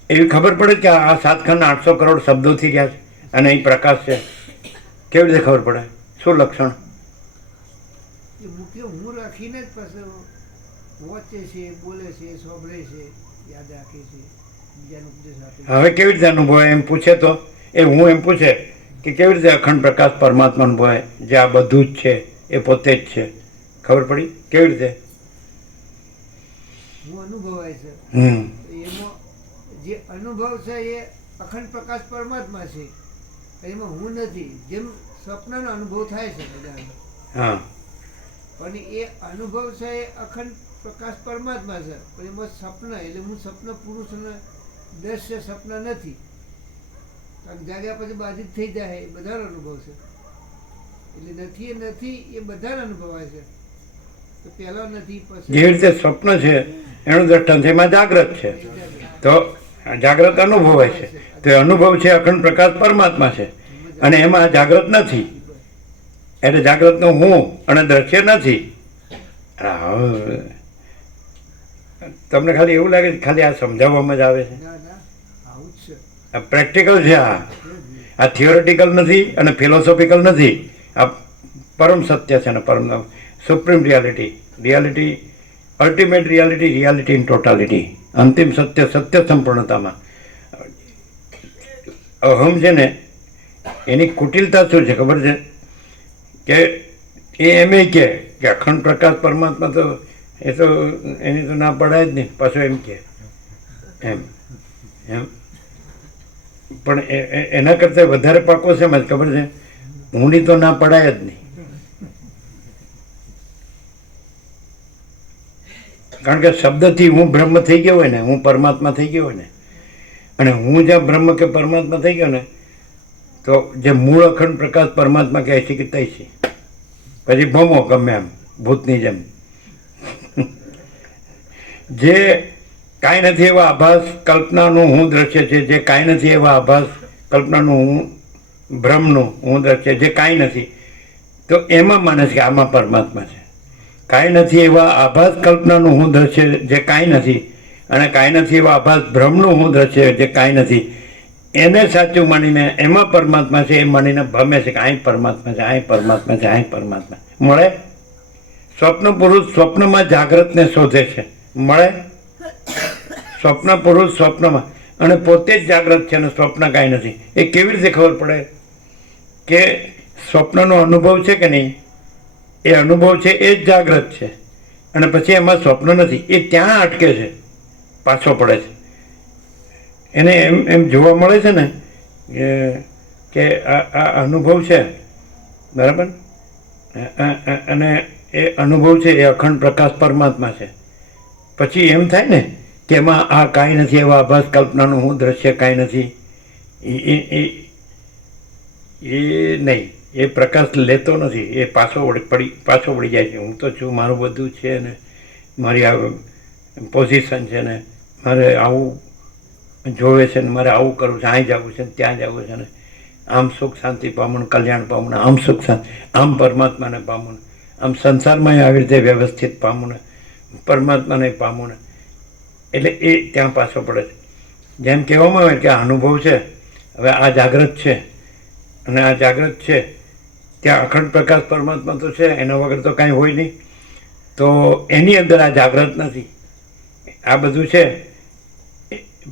એવી ખબર પડે કે આ 7 ખંડ 800 કરોડ શબ્દોથી રહ્યા છે અને અહીં પ્રકાશ છે? કેવી રીતે ખબર પડે? શું લક્ષણ? એ મુખ્ય હું રાખીને જ પાછું વાંચે છે, બોલે છે, સાંભળે છે, યાદ રાખે છે, બીજાનો ઉપદેશ આપે છે. હવે કેવી રીતે અનુભવાય એમ પૂછે તો એ હું એમ પૂછે કે કેવી રીતે અખંડ પ્રકાશ પરમાત્મા અનુભવાય જે આ બધું જ છે, એ પોતે જ છે? ખબર પડી કેવી રીતે? હું અનુભવાય છે. હમ એમાં જે અનુભવ છે એ અખંડ પ્રકાશ પરમાત્મા છે, એમાં હું નથી. જેમ સ્વપ્નનો અનુભવ થાય છે બધાને, હા પણ એ અનુભવ છે એ અખંડ પ્રકાશ પરમાત્મા છે, પણ એમાં સ્વપ્ન એટલે હું સ્વપ્ન પુરુષ અને દ્રશ્ય સ્વપ્ન નથી. કારણ જાગ્યા પછી બાધિત થઈ જાય એ બધાનો અનુભવ છે. એટલે નથી એ નથી એ બધાને અનુભવાય છે. તો પહેલો નથી, પછી જેવી રીતે સ્વપ્ન છે એનું દ્રષ્ટાંત એમાં જાગ્રત છે, તો જાગ્રત અનુભવાય છે, તો એ અનુભવ છે અખંડ પ્રકાશ પરમાત્મા છે અને એમાં જાગ્રત નથી. એટલે જાગ્રતનો હું અને દ્રશ્ય નથી. હવે તમને ખાલી એવું લાગે કે ખાલી આ સમજાવવામાં જ આવે છે? ના ના આવું જ છે. આ પ્રેક્ટિકલ છે. આ થિયોરિટિકલ નથી અને ફિલોસોફિકલ નથી. આ પરમ સત્ય છે ને પરમ supreme reality ultimate reality in totality, અંતિમ સત્ય સંપૂર્ણતામાં. અહમ છે ને એની કુટિલતા શું છે ખબર છે? કે એ એમ કે અખંડ પ્રકાશ પરમાત્મા તો એ તો એની તો ના પડાય જ નહીં. પાછું એમ કે એમ પણ એના કરતાં વધારે પાકો છે એમ જ ખબર છે, ઊંડી તો ના પડાય જ નહીં. કારણ કે શબ્દથી હું બ્રહ્મ થઈ ગયો હોય ને, હું પરમાત્મા થઈ ગયો હોય ને, અને હું જ્યાં બ્રહ્મ કે પરમાત્મા થઈ ગયો ને, તો જે મૂળ અખંડ પ્રકાશ પરમાત્મા કહે છે કે તઈ છે, પછી ભમો ગમે એમ ભૂતની જેમ. જે કાંઈ નથી એવા આભાસ કલ્પનાનું હું દ્રશ્ય છે, જે કાંઈ નથી એવા આભાસ કલ્પનાનું હું ભ્રમનું હું દ્રશ્ય, જે કાંઈ નથી, તો એમાં માને છે કે આમાં પરમાત્મા છે. કાંઈ નથી એવા આભાસ કલ્પનાનું હું દ્રશ્ય જે કાંઈ નથી, અને કાંઈ નથી એવા આભાસ ભ્રમનું હું દ્રશ્ય જે કાંઈ નથી, એને સાચું માનીને એમાં પરમાત્મા છે એ માનીને ભમે છે કે અહીં પરમાત્મા છે, અહીં પરમાત્મા છે, અહીં પરમાત્મા મળે. સ્વપ્ન પુરુષ સ્વપ્નમાં જાગ્રતને શોધે છે, મળે. સ્વપ્ન પુરુષ સ્વપ્નમાં, અને પોતે જ જાગ્રત છે અને સ્વપ્ન કાંઈ નથી. એ કેવી રીતે ખબર પડે કે સ્વપ્નનો અનુભવ છે કે નહીં? એ અનુભવ છે એ જ જાગ્રત છે, અને પછી એમાં સ્વપ્ન નથી. એ ત્યાં અટકે છે, પાછો પડે છે. એને એમ જોવા મળે છે ને કે આ અનુભવ છે, બરાબર, અને એ અનુભવ છે એ અખંડ પ્રકાશ પરમાત્મા છે. પછી એમ થાય ને કે એમાં આ કાંઈ નથી એવા આભાસ કલ્પનાનું હું દ્રશ્ય કાંઈ નથી. એ નહીં, એ પ્રકાશ લેતો નથી. એ પાછો વળી જાય છે. હું તો છું, મારું બધું છે ને, મારી આ પોઝિશન છે ને, મારે આવું જોવે છે ને, મારે આવું કરવું છે, અહીં જવું છે ને ત્યાં જવું છે ને, આમ સુખ શાંતિ પામવું, કલ્યાણ પામવું, આમ સુખ શાંતિ, આમ પરમાત્માને પામવું, આમ સંસારમાં આવી રીતે વ્યવસ્થિત પામવું ને પરમાત્માને પામવું ને. એટલે એ ત્યાં પાછો પડે છે. જેમ કહેવામાં આવે કે આ અનુભવ છે, હવે આ જાગ્રત છે, અને આ જાગ્રત છે ત્યાં અખંડ પ્રકાશ પરમાત્મા તો છે, એના વગર તો કાંઈ હોય નહીં. તો એની અંદર આ જાગ્રત નથી. આ બધું છે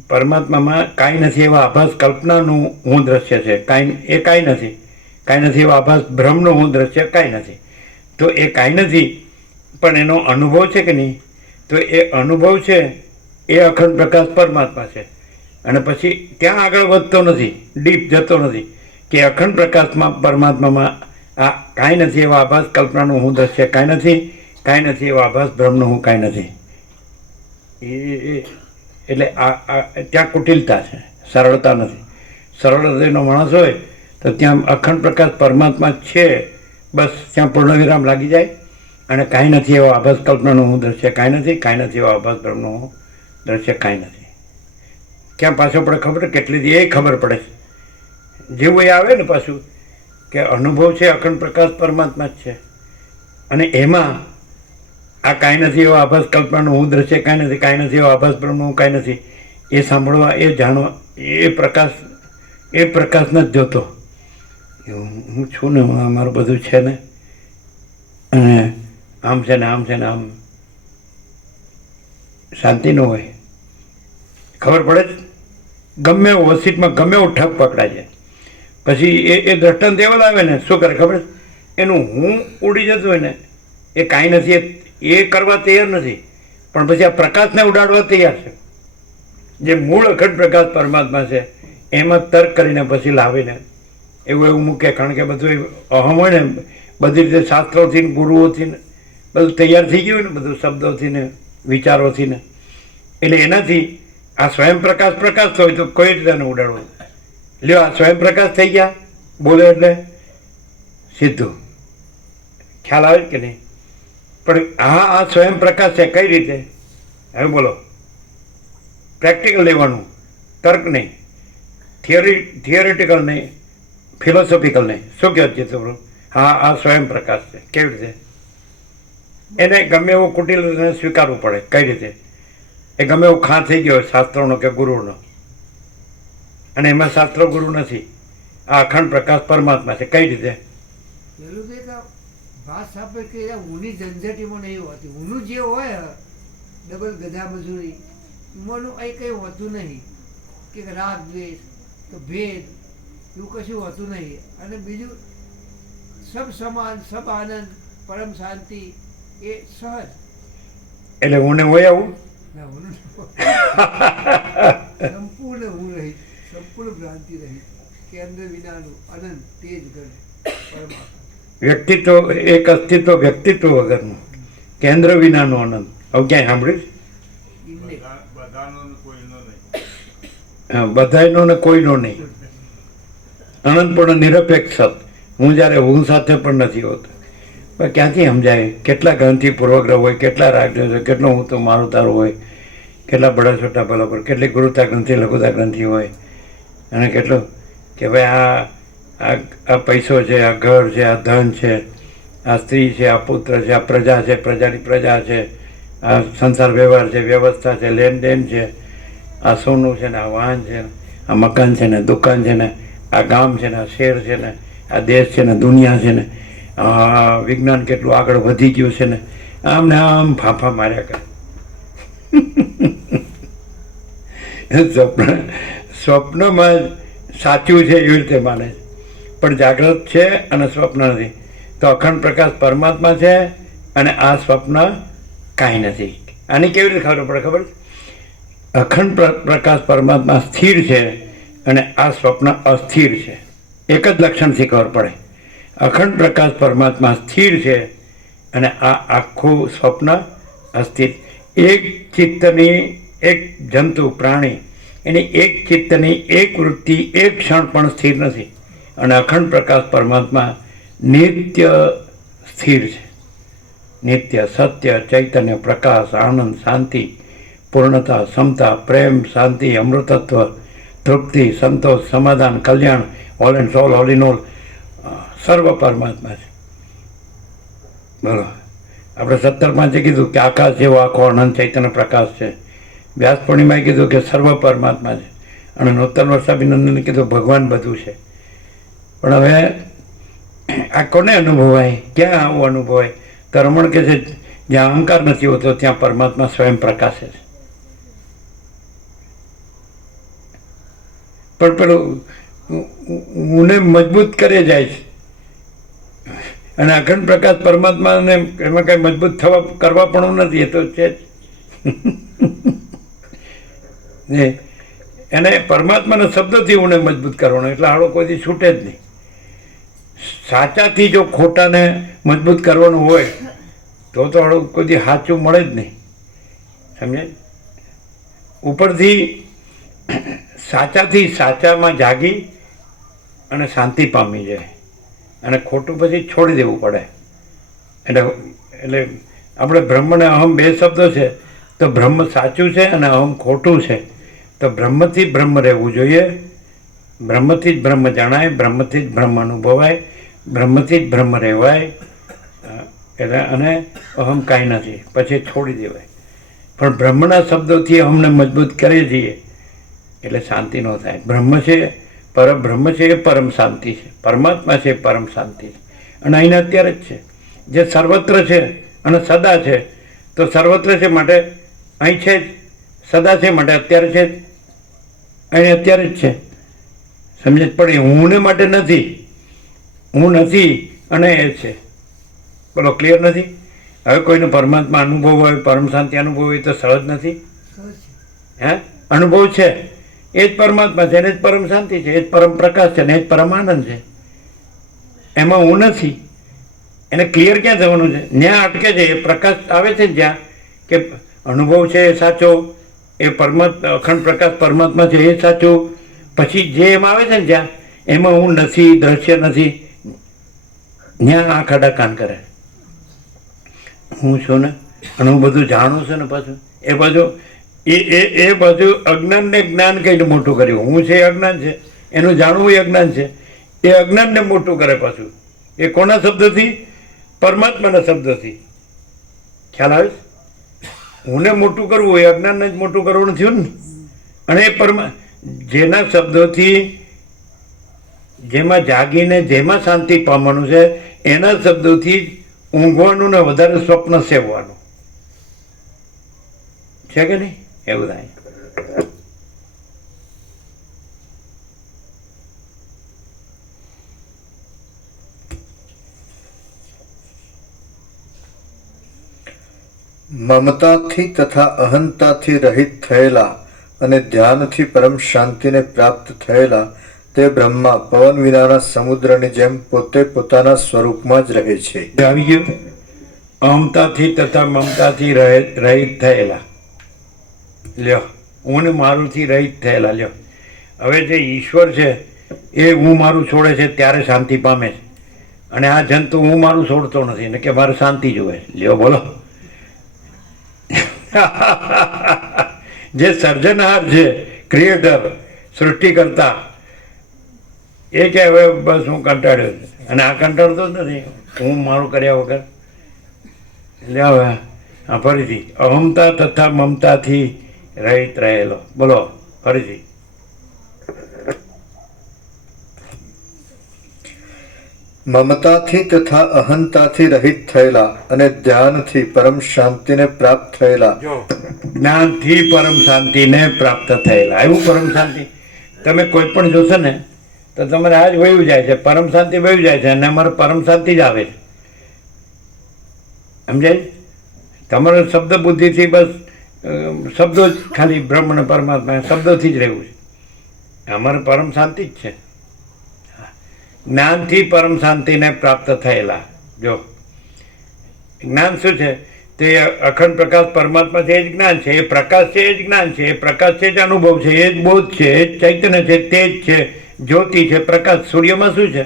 પરમાત્મામાં કાંઈ નથી એવા આભાસ કલ્પનાનું હું દ્રશ્ય છે, એ કાંઈ નથી. કાંઈ નથી એવા આભાસ ભ્રમનું હું દ્રશ્ય કાંઈ નથી. તો એ કાંઈ નથી, પણ એનો અનુભવ છે કે નહીં? તો એ અનુભવ છે એ અખંડ પ્રકાશ પરમાત્મા છે. અને પછી ત્યાં આગળ વધતો નથી, ડીપ જતો નથી કે અખંડ પ્રકાશમાં પરમાત્મામાં આ કાંઈ નથી એવા આભાસ કલ્પનાનું હું દ્રશ્ય કાંઈ નથી, કાંઈ નથી એવા આભાસ બ્રહ્મનું હું કાંઈ નથી. એટલે ત્યાં કુટિલતા છે, સરળતા નથી. સરળ હૃદયનો માણસ હોય તો ત્યાં અખંડ પ્રકાશ પરમાત્મા છે, બસ ત્યાં પૂર્ણવિરામ લાગી જાય. અને કાંઈ નથી એવા આભાસ કલ્પનાનું હું દ્રશ્ય કાંઈ નથી, કાંઈ નથી એવા આભાસ બ્રહ્મનું હું દ્રશ્ય કાંઈ નથી. ક્યાં પાછો પડે ખબર? કેટલી એ ખબર પડે. જેવું એ આવે ને પાછું કે અનુભવ છે અખંડ પ્રકાશ પરમાત્મા જ છે, અને એમાં આ કાંઈ નથી એવા આભાસ કલ્પનાનું હું દ્રશ્ય કાંઈ નથી, કાંઈ નથી એવા આભાસ બ્રહ્મનું હું કાંઈ નથી, એ સાંભળવા, એ જાણવા, એ પ્રકાશ નથી જોતો. હું છું ને, મારું બધું છે ને, અને આમ છે ને આમ છે ને આમ. શાંતિ ન હોય. ખબર પડે જ, ગમે એવું વસીટમાં ગમે એવું ઠપ પકડાય છે. પછી એ દ્રષ્ટાંત એવો લાવે ને, શું કરે ખબર? એનું હું ઉડી જતું હોય ને, એ કાંઈ નથી, એ કરવા તૈયાર નથી, પણ પછી આ પ્રકાશને ઉડાડવા તૈયાર છે. જે મૂળ અખંડ પ્રકાશ પરમાત્મા છે એમાં તર્ક કરીને પછી લાવીને એવું મૂકે. કારણ કે બધું અહમ હોય ને, બધી રીતે શાસ્ત્રોથી ને ગુરુઓથી ને બધું તૈયાર થઈ ગયું હોય ને, બધું શબ્દોથી ને વિચારોથી ને, એટલે એનાથી આ સ્વયં પ્રકાશ હોય તો કઈ રીતે ઉડાડવો? લ્યો, આ સ્વયં પ્રકાશ થઈ ગયા, બોલે એટલે સીધું ખ્યાલ આવે કે નહીં? પણ આ સ્વયં પ્રકાશ છે કઈ રીતે? હવે બોલો. પ્રેક્ટિકલ લેવાનું, તર્ક નહીં, થિયોરિટિકલ નહીં, ફિલોસોફિકલ નહીં. શું કહે છે તમારું? હા, આ સ્વયં પ્રકાશ છે. કેવી રીતે? એને ગમે એવો કુટિલ સ્વીકારવું પડે. કઈ રીતે? એ ગમે એવો ખા થઈ ગયો શાસ્ત્રોનો કે ગુરુનો, અને એમાં શાસ્ત્રો ગુરુ નથી. આ અખંડ પ્રકાશ પરમાત્મા છે. કઈ રીતે? પેલું તો એક વાત સાંભળે કે ઊની ઝંઝટીમાં નહીં હોતી. ઊનું જે હોય ડબલ ગધા મજૂરી, એમાંનું અહીં કંઈ હોતું નહીં કે રાગ દ્વેષ કે ભેદ, એવું કશું હોતું નહીં. અને બીજું સબ સમાન, સબ આનંદ, પરમ શાંતિ, એ સહજ. એટલે હું ને હોય આવું ના, ઊનું સંપૂર્ણ હું રહી, સંપૂર્ણ ભ્રાંતિ રહી, કેન્દ્ર વિનાનું અનંત તેજ ગણ પરમાત્મા. વ્યક્તિત્વ, એક અસ્તિત્વ વ્યક્તિત્વ વગરનું, કેન્દ્ર વિનાનું આનંદ. હવે ક્યાંય સાંભળ્યું? બધાયનો ને કોઈનો નહીં. અનંત પણ નિરપેક્ષ સત. હું જ્યારે હું સાથે પણ નથી હોતો. પણ ક્યાંથી સમજાય? કેટલા ગ્રંથિ પૂર્વગ્રહ હોય, કેટલા રાગ હોય, કેટલો હું તો મારું તારું હોય, કેટલા બડા છોટા ભલા પર, કેટલી ગુરુતા ગ્રંથિ લઘુતા ગ્રંથિ હોય, અને કેટલું કે ભાઈ આ પૈસો છે, આ ઘર છે, આ ધન છે, આ સ્ત્રી છે, આ પુત્ર છે, આ પ્રજા છે, પ્રજાની પ્રજા છે, આ સંસાર વ્યવહાર છે, વ્યવસ્થા છે, લેનદેન છે, આ સોનું છે ને, આ વાહન છે ને, આ મકાન છે ને, દુકાન છે ને, આ ગામ છે ને, આ શહેર છે ને, આ દેશ છે ને, દુનિયા છે ને, વિજ્ઞાન કેટલું આગળ વધી ગયું છે ને, આમ ને આમ ફાંફા માર્યા કરે. સ્વપ્નમાં સાચું છે એવી રીતે માને છે, પણ જાગ્રત છે અને સ્વપ્ન નથી. તો અખંડ પ્રકાશ પરમાત્મા છે અને આ સ્વપ્ન કાંઈ નથી. આની કેવી રીતે ખબર પડે? ખબર? અખંડ પ્રકાશ પરમાત્મા સ્થિર છે અને આ સ્વપ્ન અસ્થિર છે. એક જ લક્ષણથી ખબર પડે. અખંડ પ્રકાશ પરમાત્મા સ્થિર છે અને આ આખું સ્વપ્ન અસ્થિર. એક ચિત્તની, એક જંતુ પ્રાણી, એની એક ચિત્તની એક વૃત્તિ એક ક્ષણ પણ સ્થિર નથી. અને અખંડ પ્રકાશ પરમાત્મા નિત્ય સ્થિર છે. નિત્ય સત્ય, ચૈતન્ય, પ્રકાશ, આનંદ, શાંતિ, પૂર્ણતા, સમતા, પ્રેમ, શાંતિ, અમૃતત્વ, તૃપ્તિ, સંતોષ, સમાધાન, કલ્યાણ, all and soul, all in all, સર્વ પરમાત્મા છે. બોલો. આપણે 17 કીધું કે આકાશ જેવો આખો અનંત ચૈતન્ય પ્રકાશ છે. વ્યાસ પૂર્ણિમાએ કીધું કે સર્વ પરમાત્મા છે. અને નૂતન વર્ષાભિનંદને કીધું ભગવાન બધું છે. પણ હવે આ કોને અનુભવાય? ક્યાં આવું અનુભવાય? તો રમણ કહે છે જ્યાં અહંકાર નથી હોતો ત્યાં પરમાત્મા સ્વયં પ્રકાશે છે. પણ પેલું ઊને મજબૂત કરે જાય છે. અને અખંડ પ્રકાશ પરમાત્માને એમાં કઈ મજબૂત કરવા પણ નથી. એ તો છે જ. એને પરમાત્માના શબ્દથી ઊને મજબૂત કરવાનો, એટલે હાડો કોઈથી છૂટે જ નહીં. સાચાથી જો ખોટાને મજબૂત કરવાનું હોય તો હાડો કોઈથી સાચું મળે જ નહીં. સમજે? ઉપરથી સાચાથી સાચામાં જાગી અને શાંતિ પામી જાય, અને ખોટું પછી છોડી દેવું પડે. એટલે આપણે બ્રહ્મ ને અહમ બે શબ્દો છે. તો બ્રહ્મ સાચું છે અને અહમ ખોટું છે. તો બ્રહ્મથી જ બ્રહ્મ રહેવું જોઈએ. બ્રહ્મથી જ બ્રહ્મ જણાય, બ્રહ્મથી જ બ્રહ્મ અનુભવાય, બ્રહ્મથી જ બ્રહ્મ રહેવાય. એટલે અને અહમ કાંઈ નથી, પછી છોડી દેવાય. પણ બ્રહ્મના શબ્દોથી અમને મજબૂત કરીએ છીએ એટલે શાંતિ ન થાય. બ્રહ્મ છે, પરબ્રહ્મ છે એ પરમ શાંતિ છે, પરમાત્મા છે એ પરમ શાંતિ છે. અને અહીંને અત્યારે જ છે, જે સર્વત્ર છે અને સદા છે. તો સર્વત્ર છે માટે અહીં છે જ, સદા છે માટે અત્યારે છે જ, અહીં અત્યારે જ છે. સમજે પડે? હુંને માટે નથી, હું નથી અને એ છે. બોલો, ક્લિયર નથી? હવે કોઈને પરમાત્મા અનુભવ હોય, પરમ શાંતિ અનુભવ હોય તો સહજ નથી. સહજ છે. હે? અનુભવ છે એ જ પરમાત્મા છે, એને જ પરમ શાંતિ છે, એ જ પરમ પ્રકાશ છે ને એ જ પરમ આનંદ છે. એમાં હું નથી. એને ક્લિયર ક્યાં થવાનું છે? ન્યા અટકે છે. એ પ્રકાશ આવે છે જ્યાં કે અનુભવ છે એ સાચો, એ પરમાત્મા અખંડ પ્રકાશ પરમાત્મા છે એ સાચું. પછી જે એમ આવે છે ને જ્યાં એમાં હું નથી, દ્રશ્ય નથી, ત્યાં આ ખાડા કાન કરે. હું છું ને અને હું બધું જાણું છું ને પાછું એ બાજુ એ બાજુ અજ્ઞાનને જ્ઞાન કહીને મોટું કર્યું. હું છે એ અજ્ઞાન છે, એનું જાણવું એ અજ્ઞાન છે. એ અજ્ઞાનને મોટું કરે પાછું. એ કોના શબ્દથી? પરમાત્માના શબ્દથી. ખ્યાલ આવે? હુંને મોટું કરવું એ અજ્ઞાનને જ મોટું કરવાનું થયું ને. અને એ જેના શબ્દોથી જેમાં જાગીને જેમાં શાંતિ પામવાનું છે એના શબ્દોથી જ ઊંઘવાનું ને વધારે સ્વપ્ન સેવવાનું છે કે નહીં? એવું થાય. મમતાથી તથા અહંતાથી રહિત થયેલા અને ધ્યાનથી પરમ શાંતિને પ્રાપ્ત થયેલા તે બ્રહ્મા પવન વિનાના સમુદ્રની જેમ પોતે પોતાના સ્વરૂપમાં જ રહે છે. આવી ગયું? અહમતાથી તથા મમતાથી રહિત થયેલા. લ્યો, હું ને મારુંથી રહિત થયેલા. લ્યો, હવે જે ઈશ્વર છે એ હું મારું છોડે છે ત્યારે શાંતિ પામે છે. અને આ જંતુ હું મારું છોડતો નથી ને કે મારે શાંતિ જોવે. લ્યો બોલો. જે સર્જનહાર છે, ક્રિએટર, સૃષ્ટિકર્તા, એ કે હવે બસ હું કંટાળ્યો છું અને આ કંટાળતો જ નથી હું મારું કર્યા વગર. એટલે હવે હા ફરીથી અહમતા તથા મમતાથી રહિત રહેલો. બોલો ફરીથી. મમતાથી તથા અહંતાથી રહિત થયેલા અને ધ્યાનથી પરમ શાંતિને પ્રાપ્ત થયેલા. જો જ્ઞાનથી પરમ શાંતિને પ્રાપ્ત થયેલા. એવું પરમ શાંતિ તમે કોઈ પણ જોશો ને તો તમારે આ જ વયું જાય છે, પરમ શાંતિ વયું જાય છે અને અમારે પરમ શાંતિ જ આવે છે. સમજાય? તમારે શબ્દ બુદ્ધિથી બસ શબ્દો જ ખાલી બ્રહ્મ અને પરમાત્મા શબ્દોથી જ રહેવું છે. અમારે પરમ શાંતિ જ છે. જ્ઞાનથી પરમ શાંતિને પ્રાપ્ત થયેલા. જો જ્ઞાન શું છે? તે અખંડ પ્રકાશ પરમાત્મા છે એ જ જ્ઞાન છે, એ પ્રકાશ છે એ જ જ્ઞાન છે, એ પ્રકાશ છે જ અનુભવ છે, એ જ બોધ છે, એ જ ચૈતન્ય છે, તે જ છે, જ્યોતિ છે, પ્રકાશ. સૂર્યમાં શું છે?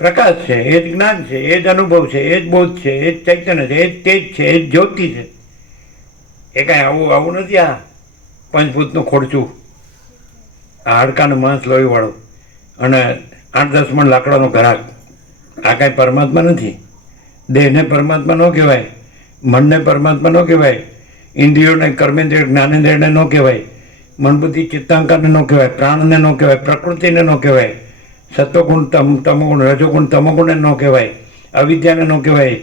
પ્રકાશ છે, એ જ જ્ઞાન છે, એ જ અનુભવ છે, એ જ બોધ છે, એ જ ચૈતન્ય છે, એ જ તેજ છે, એ જ જ્યોતિ છે. એ કાંઈ આવું નથી. આ પંચભૂતનું ખોડચું, આ હાડકાનું માંસ લોહીવાળું અને 8-10 મણ લાકડાનો ઘરાક. આ કાંઈ પરમાત્મા નથી. દેહને પરમાત્મા ન કહેવાય, મનને પરમાત્મા ન કહેવાય, ઇન્દ્રિયોને, કર્મેન્દ્રિય, જ્ઞાનેન્દ્રિયને ન કહેવાય, મન બુદ્ધિ ચિત્તાંકરને ન કહેવાય, પ્રાણને ન કહેવાય, પ્રકૃતિને ન કહેવાય, સત્વગુણ તમોગુણ રજોગુણ તમોગુણને ન કહેવાય, અવિદ્યાને ન કહેવાય,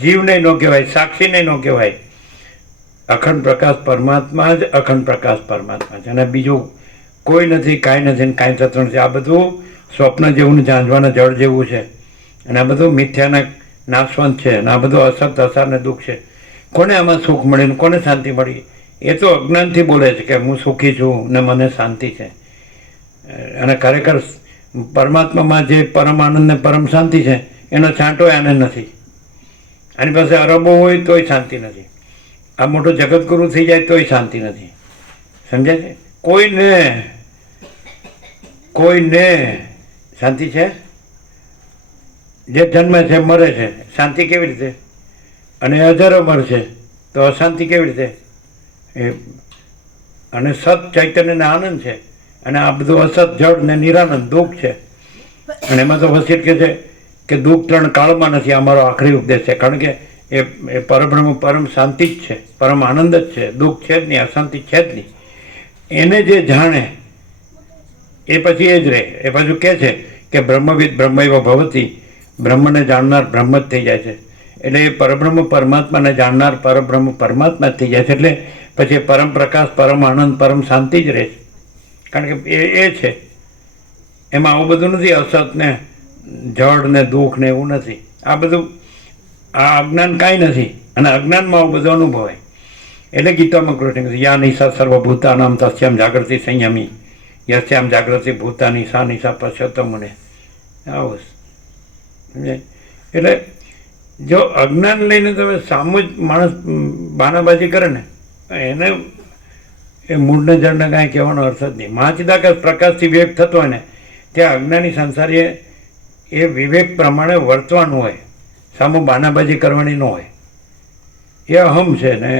જીવને ન કહેવાય, સાક્ષીને ન કહેવાય. અખંડ પ્રકાશ પરમાત્મા જ અખંડ પ્રકાશ પરમાત્મા છે અને બીજું કોઈ નથી, કાંઈ નથી ને કાંઈ થતું નથી. આ બધું સ્વપ્ન જેવું ને ઝાંઝવાના જળ જેવું છે અને આ બધું મિથ્યાના નાશવંત છે અને આ બધું અસત અસાર ને દુઃખ છે. કોને આમાં સુખ મળે ને કોને શાંતિ મળી? એ તો અજ્ઞાનથી બોલે છે કે હું સુખી છું ને મને શાંતિ છે. અને ખરેખર પરમાત્મામાં જે પરમ આનંદ ને પરમ શાંતિ છે એનો છાંટો આનંદ નથી. આની પાસે અરબો હોય તોય શાંતિ નથી. આ મોટો જગતગુરુ થઈ જાય તોય શાંતિ નથી. સમજાય છે? કોઈને શાંતિ છે? જે જન્મે છે મરે છે, શાંતિ કેવી રીતે? અને અજર અમર છે તો અશાંતિ કેવી રીતે? એ અને સત ચૈતન્ય ને આનંદ છે અને આ બધું અસત જળ ને નિરાનંદ દુઃખ છે. અને એમાં તો વસીર કહે છે કે દુઃખ 3 કાળમાં નથી. અમારો આખરી ઉપદેશ છે. કારણ કે એ પરબ્રહ્મ પરમ શાંતિ જ છે, પરમ આનંદ જ છે, દુઃખ છે જ નહીં, અશાંતિ છે જ નહીં. એને જે જાણે એ પછી એ જ રહે. એ પાછું કહે છે કે બ્રહ્મવિદ બ્રહ્મૈવ ભવતી, બ્રહ્મને જાણનાર બ્રહ્મ જ થઈ જાય છે. એટલે એ પરબ્રહ્મ પરમાત્માને જાણનાર પરબ્રહ્મ પરમાત્મા જ થઈ જાય છે. એટલે પછી પરમ પ્રકાશ, પરમ આનંદ, પરમ શાંતિ જ રહે છે. કારણ કે એ છે, એમાં આવું બધું નથી, અસત ને જળ ને દુઃખ ને એવું નથી. આ બધું આ અજ્ઞાન કાંઈ નથી, અને અજ્ઞાનમાં આવું બધું અનુભવાય. એટલે ગીતામાં કૃષ્ણ કહે યા નિશા સર્વભૂતાનામ તસ્યામ જાગૃતિ સંયમી યસ્યામ જાગૃતિ ભૂતાની સા નિશા પશ્યતો મને. આવું સમજાય. એટલે જો અજ્ઞાન લઈને તમે સામું જ માણસ બાનાબાજી કરે ને, એને એ મૂળને જળને કાંઈ કહેવાનો અર્થ જ નહીં. મહાચિદાકાશ પ્રકાશથી વિવેક થતો હોય ને, ત્યાં અજ્ઞાની સંસારીએ એ વિવેક પ્રમાણે વર્તવાનું હોય, સામું બાનાબાજી કરવાની ન હોય. એ અહમ છે ને,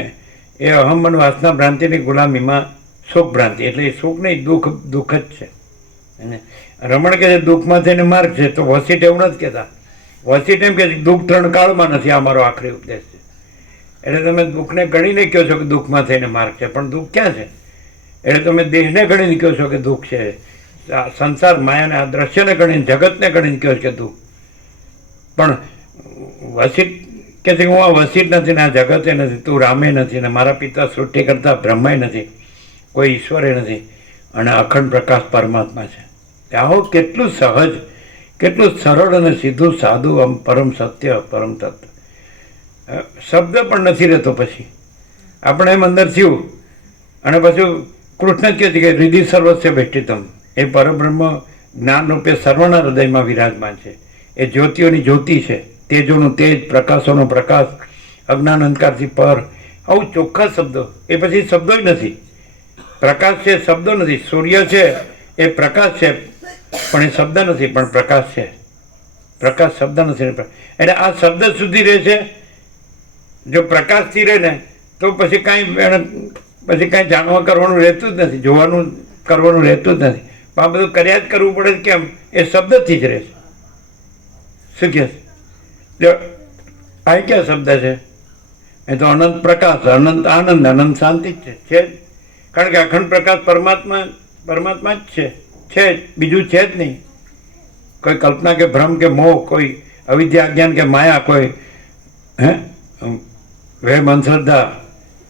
એ અહમ અને વાસના ભ્રાંતિની ગુલામીમાં સુખ ભ્રાંતિ, એટલે એ સુખ નહીં, દુઃખ જ છે. અને રમણ કહે છે દુઃખમાં થઈને માર્ગ છે, તો વસીટ એવું નથી કહેતા. વસીટ એમ કે દુઃખ 3 કાળમાં નથી, આ મારો આખરી ઉપદેશ છે. એટલે તમે દુઃખને ગણીને કહો છો કે દુઃખમાં થઈને માર્ગ છે, પણ દુઃખ ક્યાં છે? એટલે તમે દેહને ગણીને કહો છો કે દુઃખ છે, સંસાર માયાને આ દ્રશ્યને ગણીને, જગતને ગણીને કહો છો કે દુઃખ. પણ વસીટ કે હું આ વસીટ નથી ને આ જગતે નથી, તું રામે નથી ને મારા પિતા સૃષ્ટિ કરતા બ્રહ્માય નથી, કોઈ ઈશ્વરે નથી, અને અખંડ પ્રકાશ પરમાત્મા છે. આવો કેટલું સહજ, કેટલું સરળ અને સીધું સાદું આમ પરમ સત્ય, પરમ તત્વ. શબ્દ પણ નથી રહેતો. પછી આપણે એમ અંદર થયું, અને પાછું કૃષ્ણ જ કહે છે કે હૃદય સર્વસ્ય વેષ્ટિતમ, એ પરબ્રહ્મ જ્ઞાન રૂપે સર્વના હૃદયમાં વિરાજમાન છે. એ જ્યોતિઓની જ્યોતિ છે, તેજોનું તેજ, પ્રકાશોનો પ્રકાશ, અજ્ઞાન અંધકારથી પર. આવું ચોખ્ખા શબ્દો. એ પછી શબ્દો જ નથી. પ્રકાશ છે, શબ્દો નથી. સૂર્ય છે એ પ્રકાશ છે, પણ એ શબ્દ નથી, પણ પ્રકાશ છે. પ્રકાશ શબ્દ નથી. એટલે આ શબ્દ સુધી રહે છે. જો પ્રકાશથી રહે ને તો પછી કાંઈ જાણવા કરવાનું રહેતું જ નથી, જોવાનું કરવાનું રહેતું જ નથી. આ બધું કર્યા જ કરવું પડે. કેમ? એ શબ્દથી જ રહે છે. શું કહે છે? આ ક્યાં શબ્દ છે? એ તો અનંત પ્રકાશ, અનંત આનંદ, અનંત શાંતિ જ છે. કારણ કે અખંડ પ્રકાશ પરમાત્મા જ છે જ, બીજું છે જ નહીં. કોઈ કલ્પના કે ભ્રમ કે મોહ, કોઈ અવિદ્યા અજ્ઞાન કે માયા, કોઈ વહેમ અંધશ્રદ્ધા,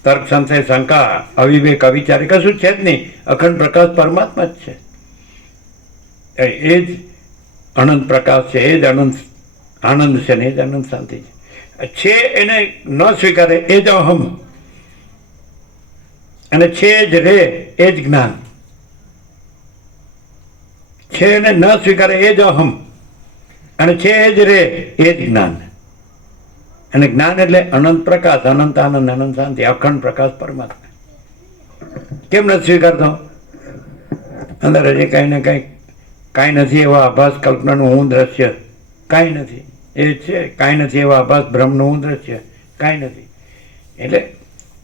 તર્ક સંશય શંકા, અવિવેક અવિચારી કશું છે જ નહીં. અખંડ પ્રકાશ પરમાત્મા જ છે. એ જ અનંત પ્રકાશ છે, એ જ અનંત આનંદ છે ને, એ જ અનંત શાંતિ છે. એને ન સ્વીકારે એ જ અહમ, અને છે જ રે એ જ જ્ઞાન. છે એને ન સ્વીકારે એ જ અહમ, અને છે જ રે એ જ જ્ઞાન. અને જ્ઞાન એટલે અનંત પ્રકાશ, અનંત આનંદ, અનંત શાંતિ, અખંડ પ્રકાશ પરમાત્મા. કેમ નથી સ્વીકારતો? અંદર હજી કાંઈ નથી એવા આભાસ કલ્પનાનું હું દ્રશ્ય, કાંઈ નથી. એ છે કાંઈ નથી એવા આભાસ બ્રહ્મનું હું દ્રશ્ય, કાંઈ નથી. એટલે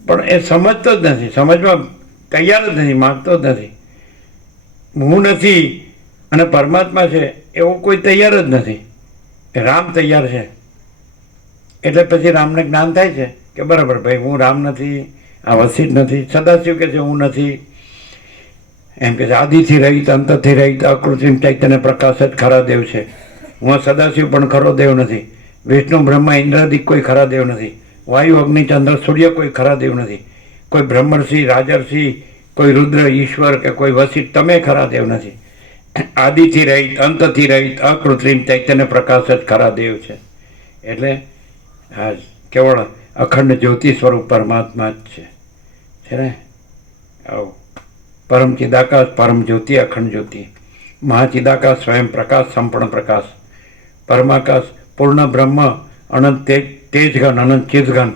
પણ એ સમજતો જ નથી, સમજવા તૈયાર જ નથી, માગતો જ નથી. હું નથી અને પરમાત્મા છે એવું કોઈ તૈયાર જ નથી. રામ તૈયાર છે. એટલે પછી રામને જ્ઞાન થાય છે કે બરાબર ભાઈ, હું રામ નથી, આ વસીટ નથી. સદાશિવ કે છે હું નથી, એમ કે છે આદિથી રહિત, અંતથી રહિત, અકૃત્રિમ ચૈતન્ય પ્રકાશ જ ખરા દેવ છે. હું સદાશિવ પણ ખરો દેવ નથી. વિષ્ણુ બ્રહ્મા ઇન્દ્રાદિક કોઈ ખરા દેવ નથી. વાયુ અગ્નિ ચંદ્ર સૂર્ય કોઈ ખરા દેવ નથી. કોઈ બ્રહ્મર્ષિ, રાજર્ષિ, કોઈ રુદ્ર, ઈશ્વર કે કોઈ વસીટ, તમે ખરા દેવ નથી. આદિથી રહિત, અંતથી રહિત, અકૃત્રિમ ચૈતન્ય પ્રકાશ જ ખરા દેવ છે. એટલે હા, કેવળ અખંડ જ્યોતિ સ્વરૂપ પરમાત્મા જ છે ને. આવું પરમ ચિદાકાશ, પરમ જ્યોતિ, અખંડ જ્યોતિ, મહાચિદાકાશ, સ્વયં પ્રકાશ, સંપૂર્ણ પ્રકાશ, પરમાકાશ, પૂર્ણ બ્રહ્મ, અનંત તેજઘન, અનંત ચિદઘન,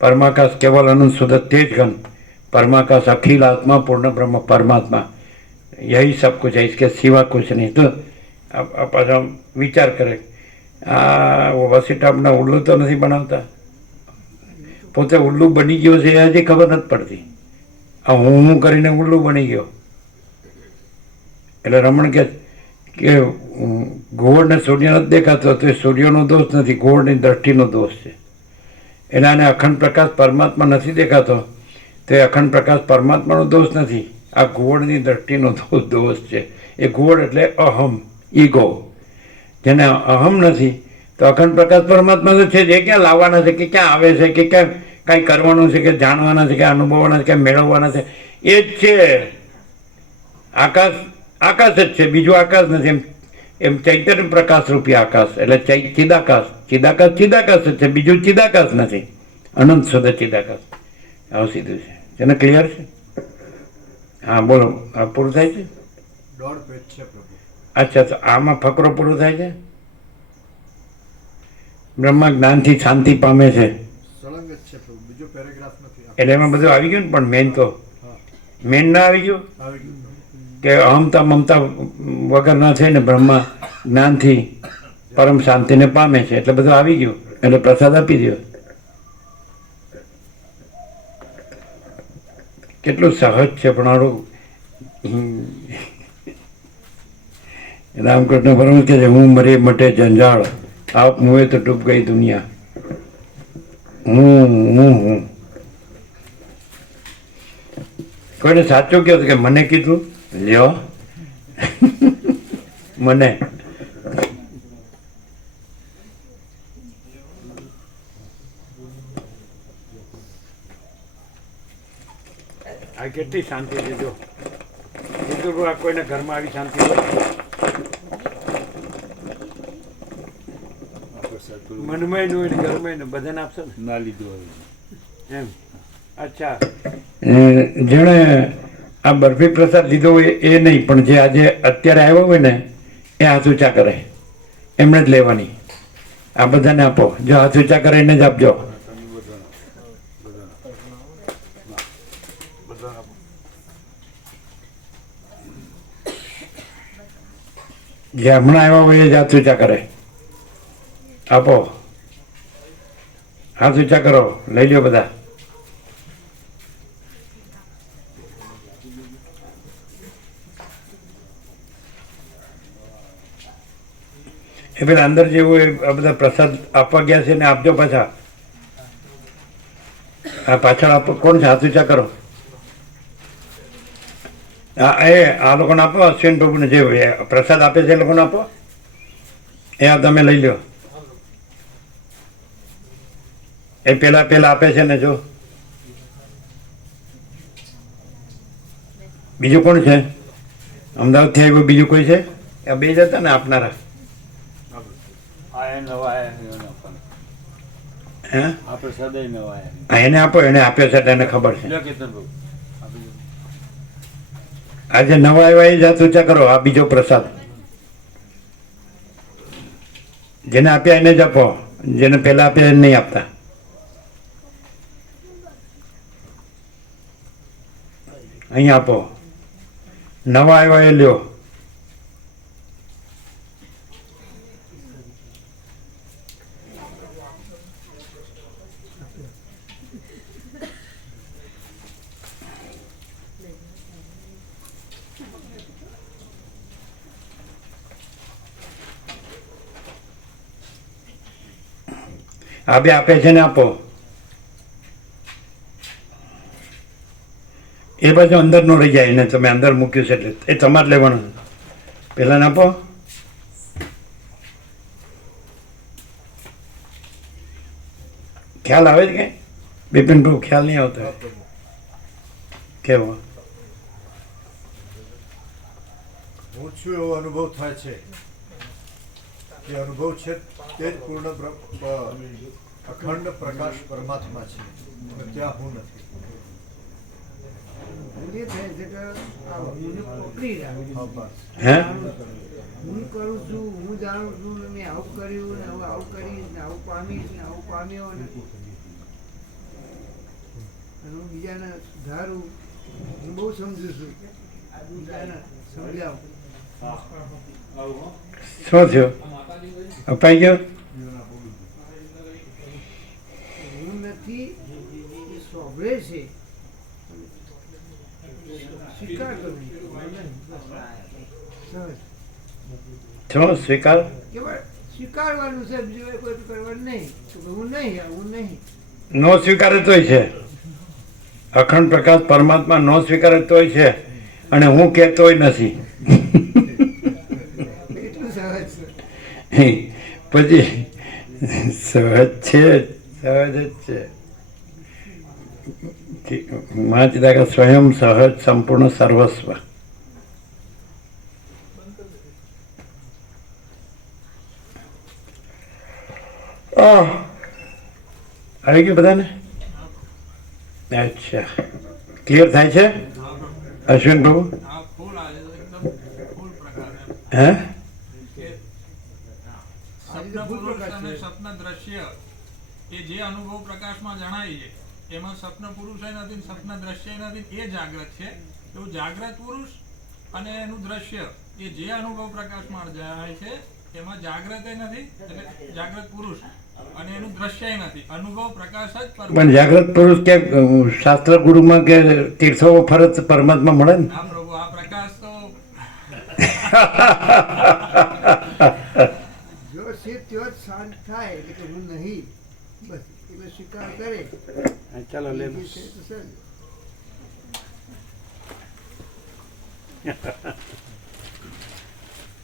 પરમાકાશ કેવલ અનંત શુદ્ધ तेजघन, परमाकाश अखिल आत्मा पूर्ण ब्रह्म परमात्मा, यही सब कुछ है, इसके सिवा कुछ नहीं. तो आप विचार करें, वो वसीट अपना उल्लू तो नहीं बनाता, પોતે ઉલ્લુ બની ગયો છે એ હજી ખબર નથી પડતી. આ હું કરીને ઉલ્લુ બની ગયો. એટલે રમણ કે ગોળને સૂર્ય નથી દેખાતો તો એ સૂર્યનો દોષ નથી, ગોળની દ્રષ્ટિનો દોષ છે. એટલે આને અખંડ પ્રકાશ પરમાત્મા નથી દેખાતો તો એ અખંડ પ્રકાશ પરમાત્માનો દોષ નથી, આ ગોળની દ્રષ્ટિનો દોષ છે. એ ઘોડ એટલે અહમ, ઈગો. જેને અહમ નથી તો અખંડ પ્રકાશ પરમાત્મા તો છે જ, એ ક્યાં લાવવાના છે, કે ક્યાં આવે છે, કે ક્યાં કાંઈ કરવાનું છે, કે જાણવાના છે, કે અનુભવવાના છે, કે મેળવવાના છે. એ જ છે આકાશ. આકાશ જ છે, બીજું આકાશ નથી. એમ ચૈતન્ય પ્રકાશ રૂપી આકાશ એટલે ચિદાકાશ. ચિદાકાશ ચિદાકાશ જ છે, બીજું ચિદાકાશ નથી. અનંત શુદ્ધ ચિદાકાશ. આવું સીધું છે. તેને ક્લિયર છે? હા બોલો. આ પૂરું થાય છે? 1.5 પેજ છે પ્રભુ. અચ્છા, તો આમાં ફકરો પૂરો થાય છે. બ્રહ્મા જ્ઞાનથી શાંતિ પામે છે સળંગ જ છે પ્રભુ, બીજો પેરેગ્રાફ નથી. એટલે એમાં બધું આવી ગયું ને. પણ મેન તો મેન ના આવી ગયું આવી ગયું. કે અહમતા મમતા વગર ના થઈને બ્રહ્મા જ્ઞાનથી પરમ શાંતિને પામે છે, એટલે બધું આવી ગયું. એટલે પ્રસાદ આપી દો. કેટલું સહજ છે પણ આડું. રામકૃષ્ણ પરમહંસ કહે છે, હું મરે મટે જંજાળ, આપ મુએ તો ડૂબ ગઈ દુનિયા. હું કોઈને સાચું કહ્યું કે મને કીધું લ્યો મને. આ કેટલી શાંતિ છે જો. કીધું આ કોઈને ઘરમાં આવી શાંતિ હોય? મનમય નું હોય ઘરમય નું બધાને આપશો ને? ના લીધું એમ. અચ્છા, જેણે આ બરફી પ્રસાદ લીધો હોય એ નહીં, પણ જે આજે અત્યારે આવ્યો હોય ને એ હાથ ઊંચા કરે, એમણે જ લેવાની. આ બધાને આપો. જો હાથ ઊંચા કરે એને જ આપજો. જે હમણાં આવ્યા હોય એ જ હાથ ઊંચા કરે. આપો. હાથ ઊંચા કરો, લઈ લ્યો બધા. એ પેલા અંદર જેવું એ આ બધા પ્રસાદ આપવા ગયા છે ને આપજો પાછા. આ પાછળ આપો. કોણ છે? હાથ ઊંચા કરો. આ લોકોને આપો. અશ્વિન પ્રભુને જે પ્રસાદ આપે છે એ લોકોને આપો. એ આ તમે લઈ લો. એ પેલા આપે છે ને જો. બીજું કોણ છે? અમદાવાદથી આવ્યું બીજું કોઈ છે? આ બે જ હતા ને આપનારા? હે? એને આપો. એને આપ્યો છે એને ખબર છે. આજે નવા આવ્યા એ જાત ઊંચા કરો. આ બીજો પ્રસાદ જેને આપ્યા એને જ આપો. જેને પહેલા આપ્યા એને નહીં આપતા. અહીંયા આપો. નવા આવ્યા એ લ્યો. આ બે આપે છે ને આપો. એ બાજુ અંદર નો રહી જાય. એને તમે અંદર મૂક્યું છે એટલે એ તમારે લેવાનું. પેલા આપો. ખ્યાલ આવે છે કે બિપિન પ્રભુ? ખ્યાલ નહીં આવતો. કેવો? હું છું એવો અનુભવ થાય છે. એ અનુભવ છે તે જ પૂર્ણ અખંડ પ્રકાશ પરમાત્મા છે, અને ત્યાં હું નથી. એ થાય છે કે આ હુંને પકડી રાખે. હા, બસ. હે? હું કરું છું, હું જાણું છું ને મેં આવું કર્યું ને હવે આવું કરીશ ને આવું પામીશ ને આવું પામ્યો ને અને હું બીજાને સુધારું. હું બહુ સમજુ છું. બીજાને સમજાવું. શું થયું? અપાઈ ગયો? હું નથી એ સોંભળે છે. સ્વીકાર કરું. શું સ્વીકાર? કેવળ સ્વીકારવાનું છે, બીજું કોઈ કરવાનું નહીં. તો હું નહીં, હું નહીં. નો સ્વીકારે તોય છે. અખંડ પ્રકાશ પરમાત્મા નો સ્વીકારે તોય છે, અને હું કહેતોય નથી. નહીં, પછી સહજ છે, સહજ જ છે. મહાચિદાકા સ્વયં સહજ સંપૂર્ણ સર્વસ્વ. આવી ગયું બધાને? અચ્છા, ક્લિયર થાય છે અશ્વિન બાબુ? હે સપના પુરુષ અને સપના દ્રશ્ય એ જે અનુભવ પ્રકાશમાં જણાય છે એમાં સપના પુરુષ નથી, સપના દ્રશ્ય નથી, એ જાગ્રત છે. એવું જાગ્રત પુરુષ અને એનું દ્રશ્ય એ જે અનુભવ પ્રકાશમાં જણાય છે એમાં જાગ્રત નથી, એટલે જાગ્રત પુરુષ અને એનું દ્રશ્ય નથી. અનુભવ પ્રકાશ જ પણ જાગ્રત પુરુષ કે શાસ્ત્ર ગુરુમાં કે તીર્થો ફરત પરમાત્મા મળે ને? હા પ્રભુ, આ પ્રકાશ તો જો સિદ્ધ ત્યો જ શાંત થાય એટલે કે હું નહીં, બસ એટલે સ્વીકાર કરે. ચાલો લે બીજું છે તો સર